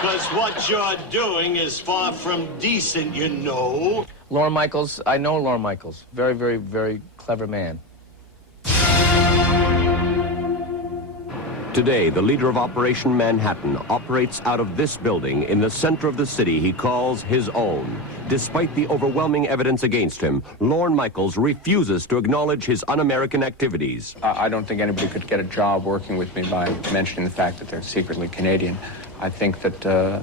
Because what you're doing is far from decent, you know. Lorne Michaels, I know Lorne Michaels. Very, very, very clever man. Today, the leader of Operation Manhattan operates out of this building in the center of the city he calls his own. Despite the overwhelming evidence against him, Lorne Michaels refuses to acknowledge his un-American activities. I don't think anybody could get a job working with me by mentioning the fact that they're secretly Canadian. I think that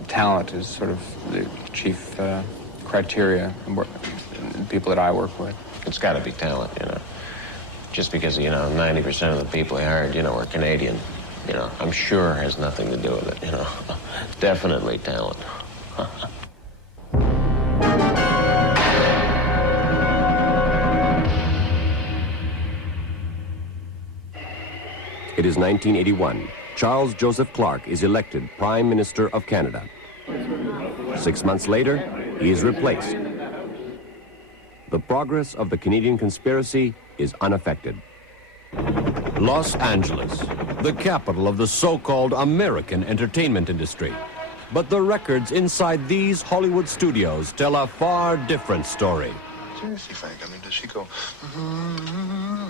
talent is sort of the chief criteria in people that I work with. It's got to be talent, you know. Just because, you know, 90% of the people he hired, you know, are Canadian, you know, I'm sure has nothing to do with it, you know. Definitely talent. It is 1981. Charles Joseph Clark is elected Prime Minister of Canada. 6 months later, he is replaced. The progress of the Canadian conspiracy is unaffected. Los Angeles, the capital of the so-called American entertainment industry. But the records inside these Hollywood studios tell a far different story. Seriously, Frank, I mean, does she go,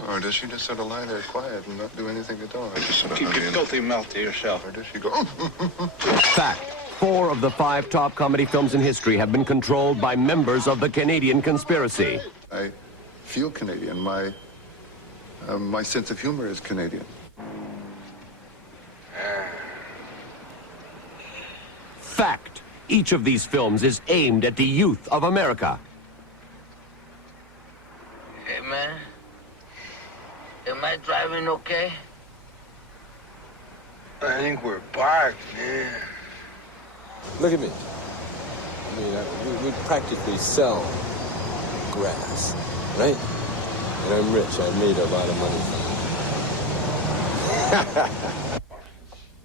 or does she just sort of lie there quiet and not do anything at all? Or just sort of Keep your filthy mouth to yourself. Or does she go, Fact, 4 of the 5 top comedy films in history have been controlled by members of the Canadian conspiracy. I feel Canadian. My sense of humor is Canadian. Fact, each of these films is aimed at the youth of America. Hey, man. Am I driving okay? I think we're parked, man. Look at me. I mean, we practically sell grass, right? And I'm rich. I made a lot of money from it.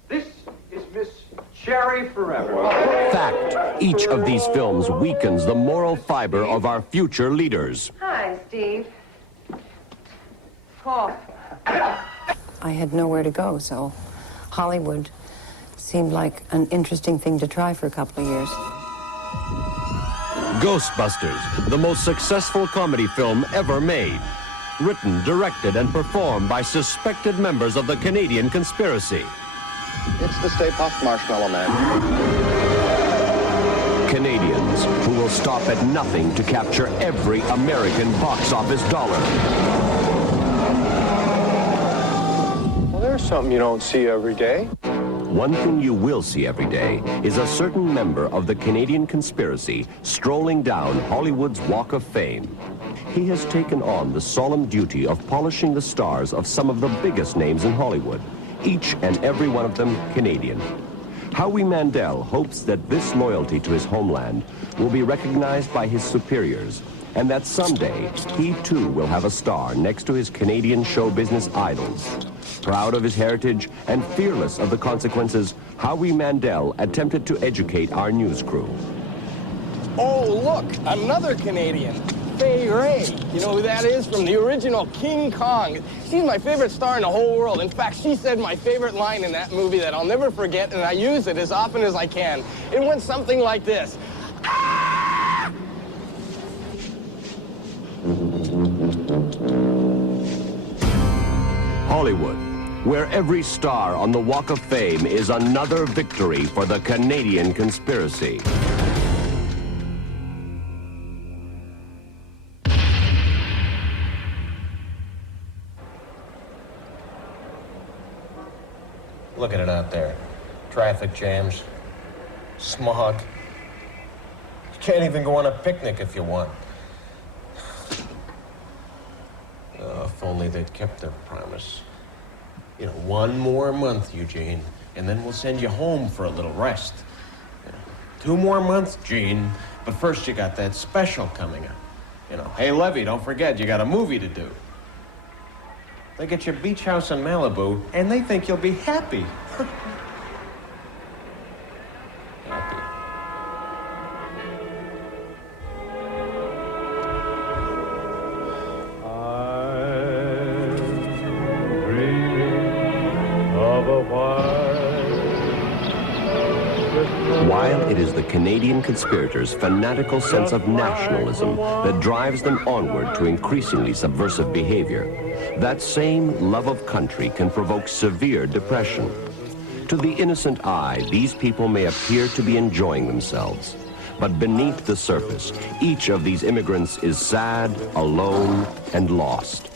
This is Miss Cherry Forever. Fact, each of these films weakens the moral fiber of our future leaders. Hi, Steve. Cough. I had nowhere to go, so Hollywood seemed like an interesting thing to try for a couple of years. Ghostbusters, the most successful comedy film ever made. Written, directed, and performed by suspected members of the Canadian conspiracy. It's the Stay Puft Marshmallow Man. Canadians who will stop at nothing to capture every American box office dollar. Well, there's something you don't see every day. One thing you will see every day is a certain member of the Canadian conspiracy strolling down Hollywood's Walk of Fame. He has taken on the solemn duty of polishing the stars of some of the biggest names in Hollywood, each and every one of them Canadian. Howie Mandel hopes that this loyalty to his homeland will be recognized by his superiors, and that someday he too will have a star next to his Canadian show business idols. Proud of his heritage and fearless of the consequences, Howie Mandel attempted to educate our news crew. Oh, look, another Canadian. Fay Ray. You know who that is? From the original King Kong. She's my favorite star in the whole world. In fact, she said my favorite line in that movie that I'll never forget, and I use it as often as I can. It went something like this. Ah! Hollywood, where every star on the Walk of Fame is another victory for the Canadian conspiracy. Look at it out there. Traffic jams, smog. You can't even go on a picnic if you want. Oh, if only they'd kept their promise. You know, 1 more month, Eugene, and then we'll send you home for a little rest. You know, 2 more months, Gene, but first you got that special coming up. You know, hey, Levy, don't forget, you got a movie to do. They get your beach house in Malibu, and they think you'll be happy. Happy. While it is the Canadian conspirators' fanatical sense of nationalism that drives them onward to increasingly subversive behavior, that same love of country can provoke severe depression. To the innocent eye, these people may appear to be enjoying themselves. But beneath the surface, each of these immigrants is sad, alone, and lost.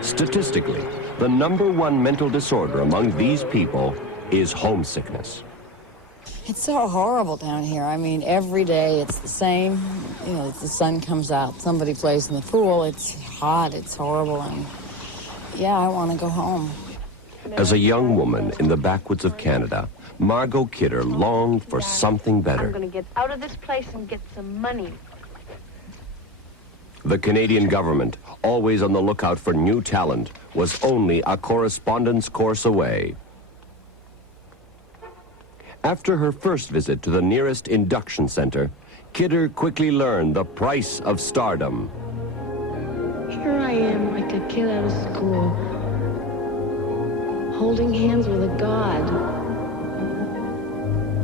Statistically, the #1 mental disorder among these people is homesickness. It's so horrible down here. I mean, every day it's the same. You know, the sun comes out, somebody plays in the pool, it's hot, it's horrible, and yeah, I want to go home. As a young woman in the backwoods of Canada, Margot Kidder longed for something better. I'm going to get out of this place and get some money. The Canadian government, always on the lookout for new talent, was only a correspondence course away. After her first visit to the nearest induction center, Kidder quickly learned the price of stardom. Here I am, like a kid out of school, holding hands with a god.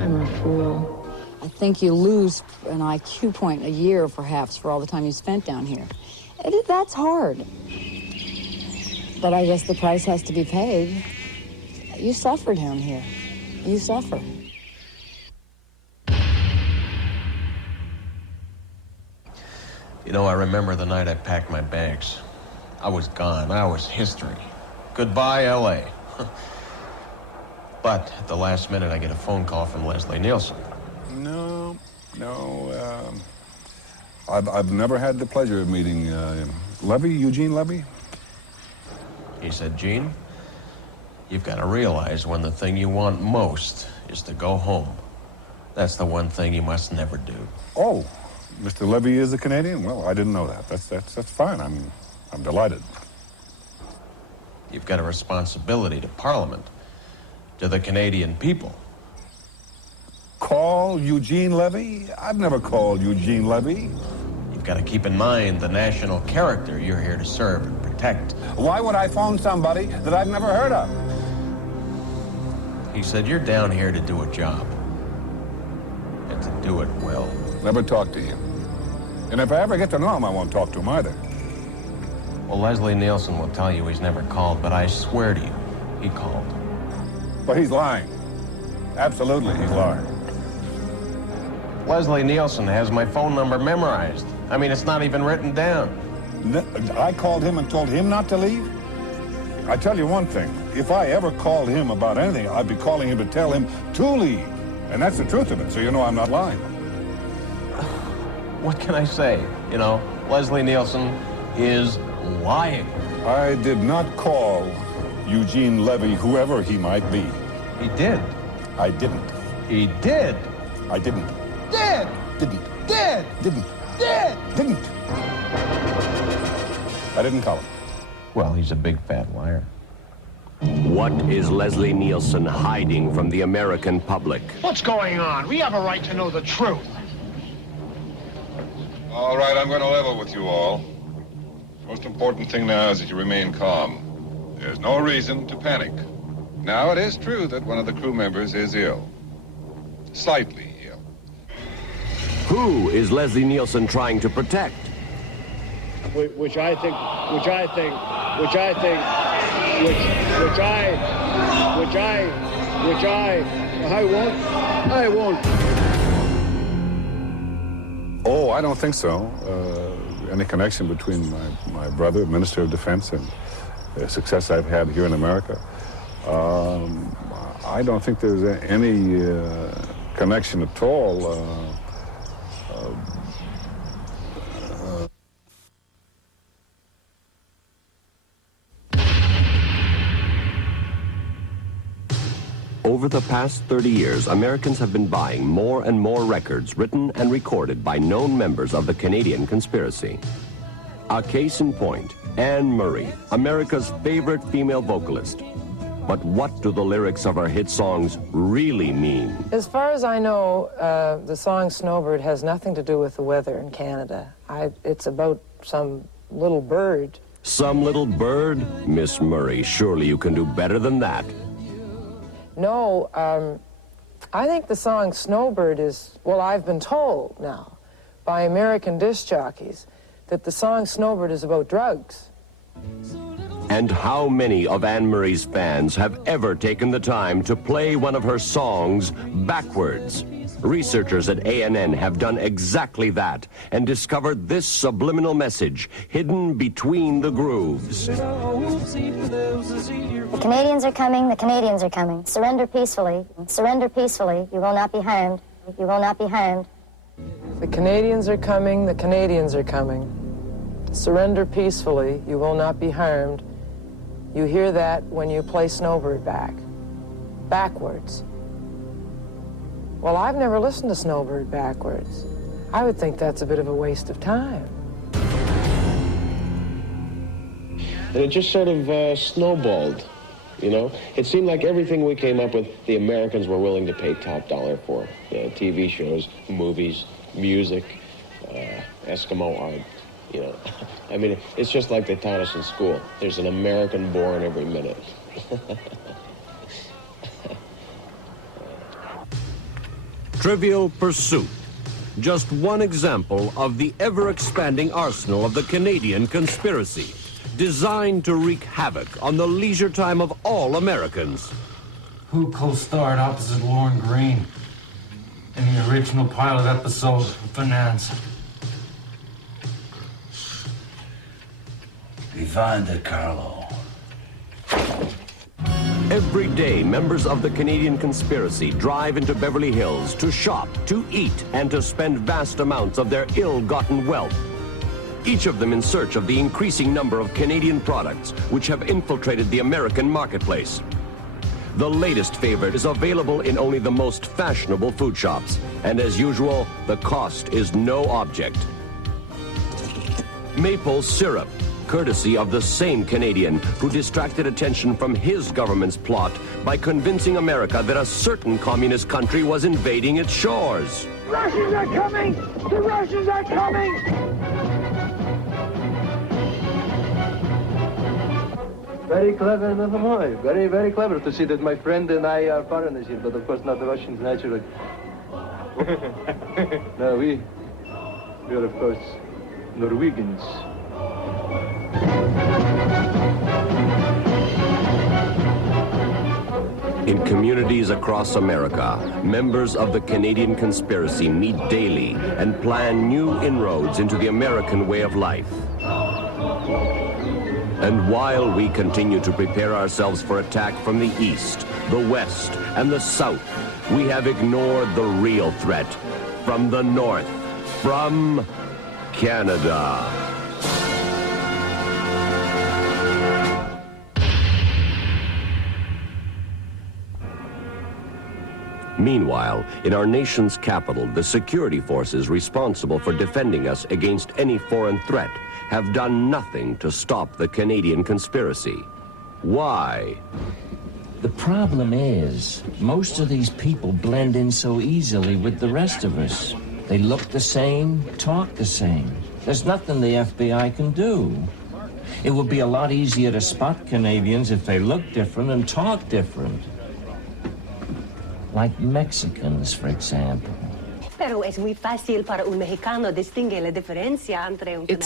I'm a fool. I think you lose an IQ point a year, perhaps, for all the time you spent down here. That's hard. But I guess the price has to be paid. You suffer down here. You suffer. You know, I remember the night I packed my bags. I was gone. I was history. Goodbye, L.A. But at the last minute, I get a phone call from Leslie Nielsen. No. I've never had the pleasure of meeting Levy, Eugene Levy. He said, Gene, you've got to realize when the thing you want most is to go home. That's the one thing you must never do. Oh, Mr. Levy is a Canadian? Well, I didn't know that. That's fine. I'm delighted. You've got a responsibility to Parliament, to the Canadian people. Call Eugene Levy? I've never called Eugene Levy. You've got to keep in mind the national character you're here to serve and protect. Why would I phone somebody that I've never heard of? He said, you're down here to do a job. And to do it well. Never talk to him. And if I ever get to know him, I won't talk to him either. Well, Leslie Nielsen will tell you he's never called, but I swear to you, he called. But he's lying. Absolutely, he's lying. Leslie Nielsen has my phone number memorized. I mean, it's not even written down. I called him and told him not to leave? I tell you one thing. If I ever called him about anything, I'd be calling him to tell him to leave. And that's the truth of it, so you know I'm not lying. What can I say? You know, Leslie Nielsen is lying. I did not call Eugene Levy, whoever he might be. He did. I didn't. He did. I didn't. Did. Didn't. Did. Didn't. Did. Didn't. I didn't call him. Well, he's a big fat liar. What is Leslie Nielsen hiding from the American public? What's going on? We have a right to know the truth. All right, I'm going to level with you all. Most important thing now is that you remain calm. There's no reason to panic. Now, it is true that one of the crew members is ill. Slightly ill. Who is Leslie Nielsen trying to protect? Which I think I won't. Oh, I don't think so. Any connection between my brother, Minister of Defense, and the success I've had here in America? I don't think there's any connection at all. Over the past 30 years, Americans have been buying more and more records written and recorded by known members of the Canadian conspiracy. A case in point, Anne Murray, America's favorite female vocalist. But what do the lyrics of her hit songs really mean? As far as I know, the song Snowbird has nothing to do with the weather in Canada. It's about some little bird. Some little bird? Miss Murray, surely you can do better than that. No, I think the song Snowbird is, well, I've been told now by American disc jockeys that the song Snowbird is about drugs. And how many of Anne Murray's fans have ever taken the time to play one of her songs backwards? Researchers at ANN have done exactly that and discovered this subliminal message hidden between the grooves. The Canadians are coming, the Canadians are coming. Surrender peacefully, you will not be harmed, you will not be harmed. The Canadians are coming, the Canadians are coming. Surrender peacefully, you will not be harmed. You hear that when you play Snowbird backwards. Well, I've never listened to Snowbird backwards. I would think that's a bit of a waste of time. And it just sort of snowballed, you know? It seemed like everything we came up with, the Americans were willing to pay top dollar for. TV shows, movies, music, Eskimo art, you know? I mean, it's just like they taught us in school. There's an American born every minute. Trivial Pursuit. Just one example of the ever-expanding arsenal of the Canadian conspiracy, designed to wreak havoc on the leisure time of all Americans. Who co-starred opposite Lorne Greene in the original pilot episode of Bonanza? Ivan DiCarlo. Every day, members of the Canadian conspiracy drive into Beverly Hills to shop, to eat, and to spend vast amounts of their ill-gotten wealth. Each of them in search of the increasing number of Canadian products which have infiltrated the American marketplace. The latest favorite is available in only the most fashionable food shops, and as usual, the cost is no object. Maple syrup, courtesy of the same Canadian who distracted attention from his government's plot by convincing America that a certain communist country was invading its shores. Russians are coming! The Russians are coming! Very clever, Nazamoy. Very, very clever to see that my friend and I are foreigners here, but of course not the Russians, naturally. No, we are, of course, Norwegians. In communities across America, members of the Canadian conspiracy meet daily and plan new inroads into the American way of life. And while we continue to prepare ourselves for attack from the east, the west, and the south, we have ignored the real threat from the north, from Canada. Meanwhile, in our nation's capital, the security forces responsible for defending us against any foreign threat have done nothing to stop the Canadian conspiracy. Why? The problem is, most of these people blend in so easily with the rest of us. They look the same, talk the same. There's nothing the FBI can do. It would be a lot easier to spot Canadians if they look different and talk different. Like Mexicans, for example. It's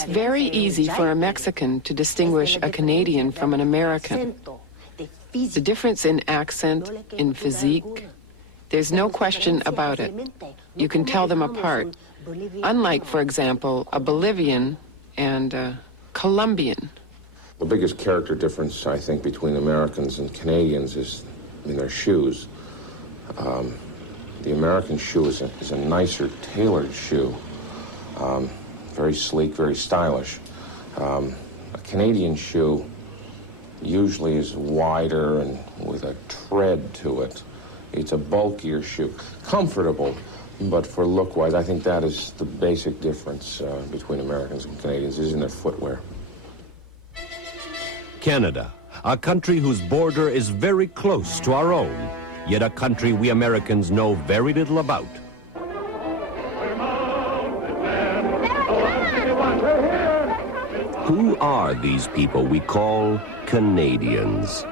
very easy for a Mexican to distinguish a Canadian from an American. The difference in accent, in physique, there's no question about it. You can tell them apart. Unlike, for example, a Bolivian and a Colombian. The biggest character difference, I think, between Americans and Canadians is in their shoes. The American shoe is a nicer, tailored shoe. Very sleek, very stylish. A Canadian shoe usually is wider and with a tread to it. It's a bulkier shoe. Comfortable, but for look-wise, I think that is the basic difference between Americans and Canadians, is in their footwear. Canada, a country whose border is very close to our own, yet a country we Americans know very little about. Who are these people we call Canadians?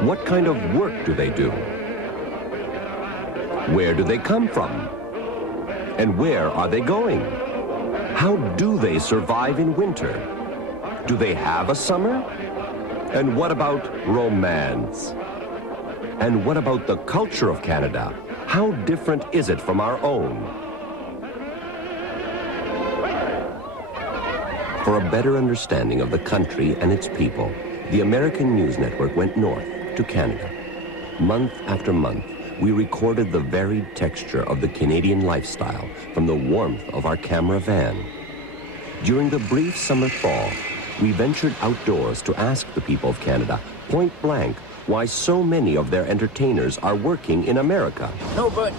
What kind of work do they do? Where do they come from? And where are they going? How do they survive in winter? Do they have a summer? And what about romance? And what about the culture of Canada? How different is it from our own? For a better understanding of the country and its people, the American News Network went north to Canada. Month after month, we recorded the varied texture of the Canadian lifestyle from the warmth of our camera van. During the brief summer thaw, we ventured outdoors to ask the people of Canada, point blank, why so many of their entertainers are working in America. No doubt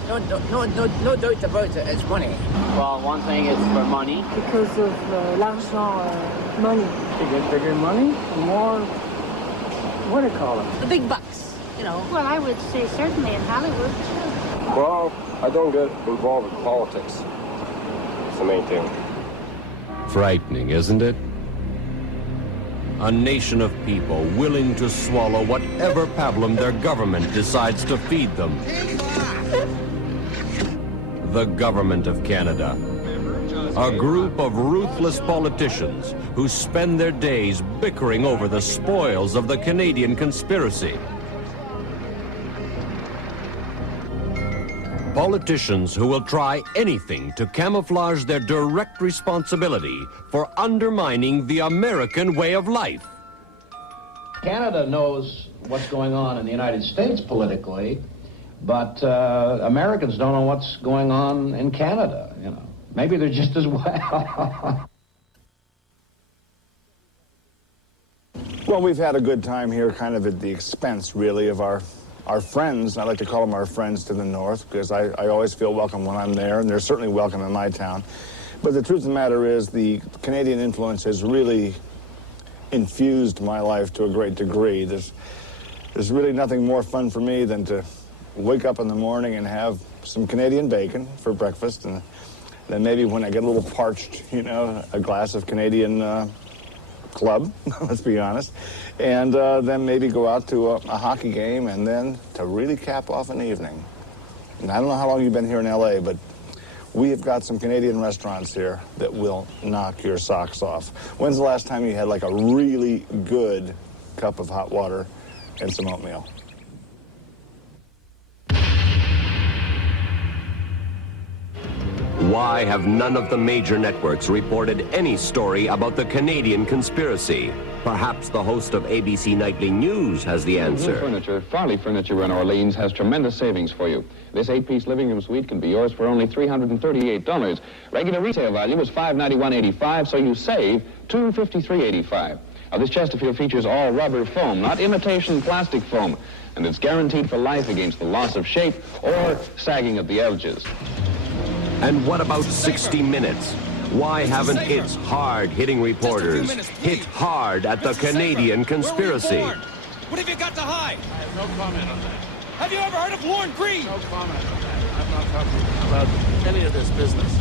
about it, it's money. Well, one thing is for money. Because of l'argent, money. To get bigger money, more, what do you call it? The big bucks, you know. Well, I would say certainly in Hollywood, too. Well, I don't get involved in politics. It's the main thing. Frightening, isn't it? A nation of people willing to swallow whatever pablum their government decides to feed them. The government of Canada. A group of ruthless politicians who spend their days bickering over the spoils of the Canadian conspiracy. Politicians who will try anything to camouflage their direct responsibility for undermining the American way of life. Canada knows what's going on in the United States politically, but Americans don't know what's going on in Canada, you know. Maybe they're just as well. Well, we've had a good time here, kind of at the expense, really, of our friends. I like to call them our friends to the north, because I always feel welcome when I'm there, and they're certainly welcome in my town. But the truth of the matter is the Canadian influence has really infused my life to a great degree. There's really nothing more fun for me than to wake up in the morning and have some Canadian bacon for breakfast, and then maybe when I get a little parched, you know, a glass of Canadian Club, let's be honest, and then maybe go out to a hockey game, and then to really cap off an evening. And I don't know how long you've been here in LA, but we have got some Canadian restaurants here that will knock your socks off. When's the last time you had like a really good cup of hot water and some oatmeal? Why have none of the major networks reported any story about the Canadian conspiracy? Perhaps the host of ABC Nightly News has the answer. Farley Furniture in Orleans has tremendous savings for you. This 8-piece living room suite can be yours for only $338. Regular retail value is $591.85, so you save $253.85. Now, this Chesterfield features all rubber foam, not imitation plastic foam, and it's guaranteed for life against the loss of shape or sagging at the edges. And what about 60 Minutes? Why haven't its hard-hitting reporters hit hard at the Canadian conspiracy? What have you got to hide? I have no comment on that. Have you ever heard of Lorne Greene? No comment on that. I'm not talking about any of this business.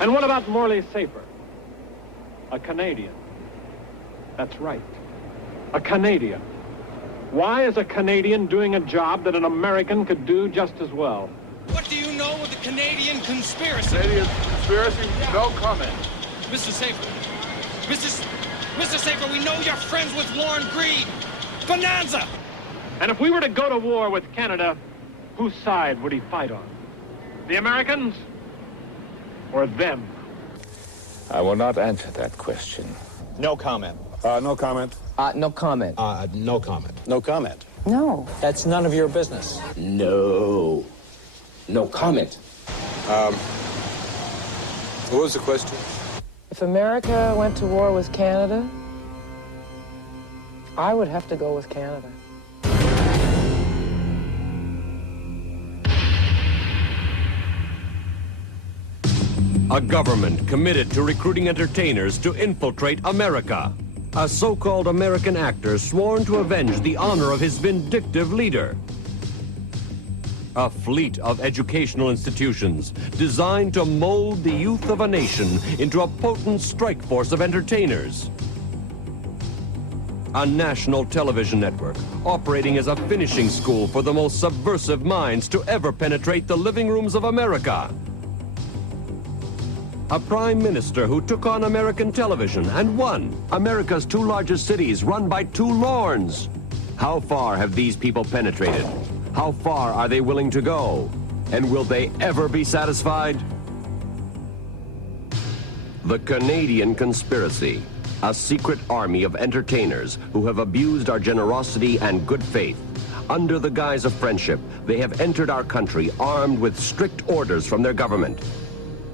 And what about Morley Safer? A Canadian. That's right. A Canadian. Why is a Canadian doing a job that an American could do just as well? What do you know of the Canadian conspiracy? Canadian conspiracy? Yeah. No comment. Mr. Safer. Mr. Safer, we know you're friends with Lorne Greene. bonanza! And if we were to go to war with Canada, whose side would he fight on? The Americans or them? I will not answer that question. No comment. No comment. No comment. No comment. No comment. No. That's none of your business. No. No comment. What was the question? If America went to war with Canada, I would have to go with Canada. A government committed to recruiting entertainers to infiltrate America. A so-called American actor sworn to avenge the honor of his vindictive leader. A fleet of educational institutions designed to mold the youth of a nation into a potent strike force of entertainers. A national television network operating as a finishing school for the most subversive minds to ever penetrate the living rooms of America. A prime minister who took on American television and won. America's two largest cities run by two Lornes. How far have these people penetrated? How far are they willing to go? And will they ever be satisfied? The Canadian Conspiracy, a secret army of entertainers who have abused our generosity and good faith. Under the guise of friendship, they have entered our country armed with strict orders from their government.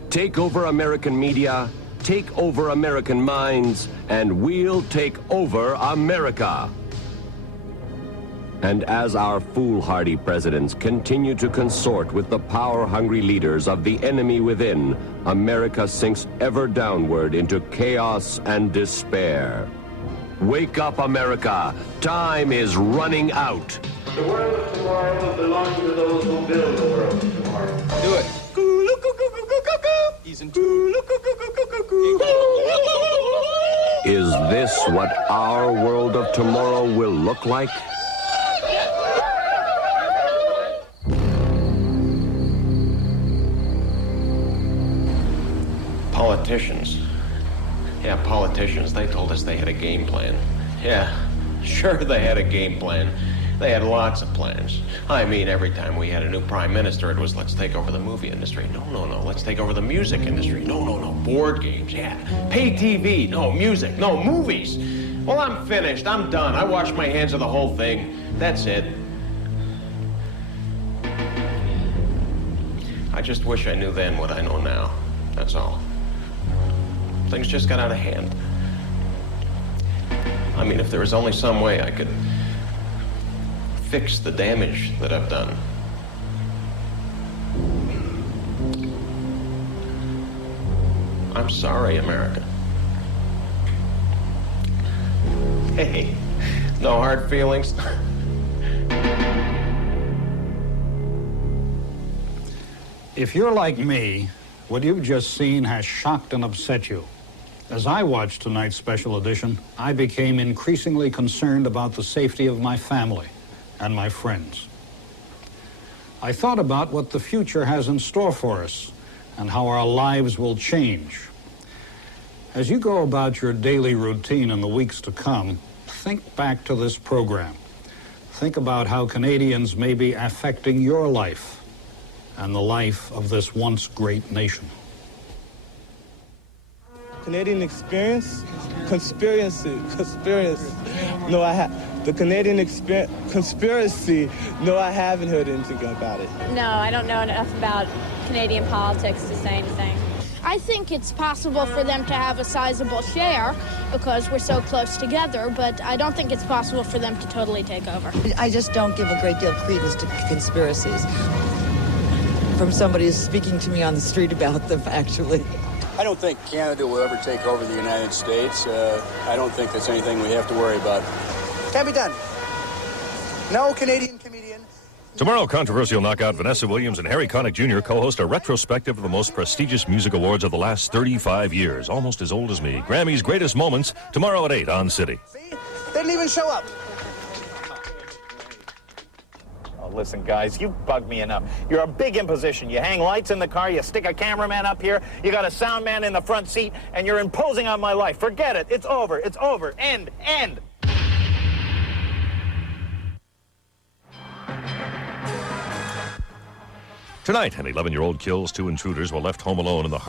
Take over American media, take over American minds, and we'll take over America. And as our foolhardy presidents continue to consort with the power-hungry leaders of the enemy within, America sinks ever downward into chaos and despair. Wake up, America. Time is running out. The world of tomorrow will belong to those who build the world of tomorrow. Do it. He's in two. Is this what our world of tomorrow will look like? Politicians. Yeah, politicians. They told us they had a game plan. Yeah, sure they had a game plan. They had lots of plans. I mean, every time we had a new prime minister, it was, let's take over the movie industry. No, no, no, let's take over the music industry. No, no, no, board games, yeah. Pay TV, no, music, no, movies. Well, I'm finished, I'm done. I washed my hands of the whole thing. That's it. I just wish I knew then what I know now. That's all. Things just got out of hand. I mean, if there was only some way I could fix the damage that I've done. I'm sorry, America. Hey, no hard feelings. If you're like me, what you've just seen has shocked and upset you. As I watched tonight's special edition, I became increasingly concerned about the safety of my family and my friends. I thought about what the future has in store for us and how our lives will change. As you go about your daily routine in the weeks to come, think back to this program. Think about how Canadians may be affecting your life and the life of this once great nation. Canadian experience? Conspiracy. No, the Canadian conspiracy, no, I haven't heard anything about it. No, I don't know enough about Canadian politics to say anything. I think it's possible for them to have a sizable share because we're so close together, but I don't think it's possible for them to totally take over. I just don't give a great deal of credence to conspiracies. From somebody who's speaking to me on the street about them, actually. I don't think Canada will ever take over the United States. I don't think that's anything we have to worry about. Can't be done. No Canadian comedian. Tomorrow, controversial knockout Vanessa Williams and Harry Connick Jr. co-host a retrospective of the most prestigious music awards of the last 35 years, almost as old as me. Grammy's Greatest Moments, tomorrow at 8 on City. See? They didn't even show up. Listen, guys, you've bugged me enough. You're a big imposition. You hang lights in the car, you stick a cameraman up here, you got a sound man in the front seat, and you're imposing on my life. Forget it. It's over. It's over. End. Tonight, an 11-year-old kills 2 intruders while left home alone in the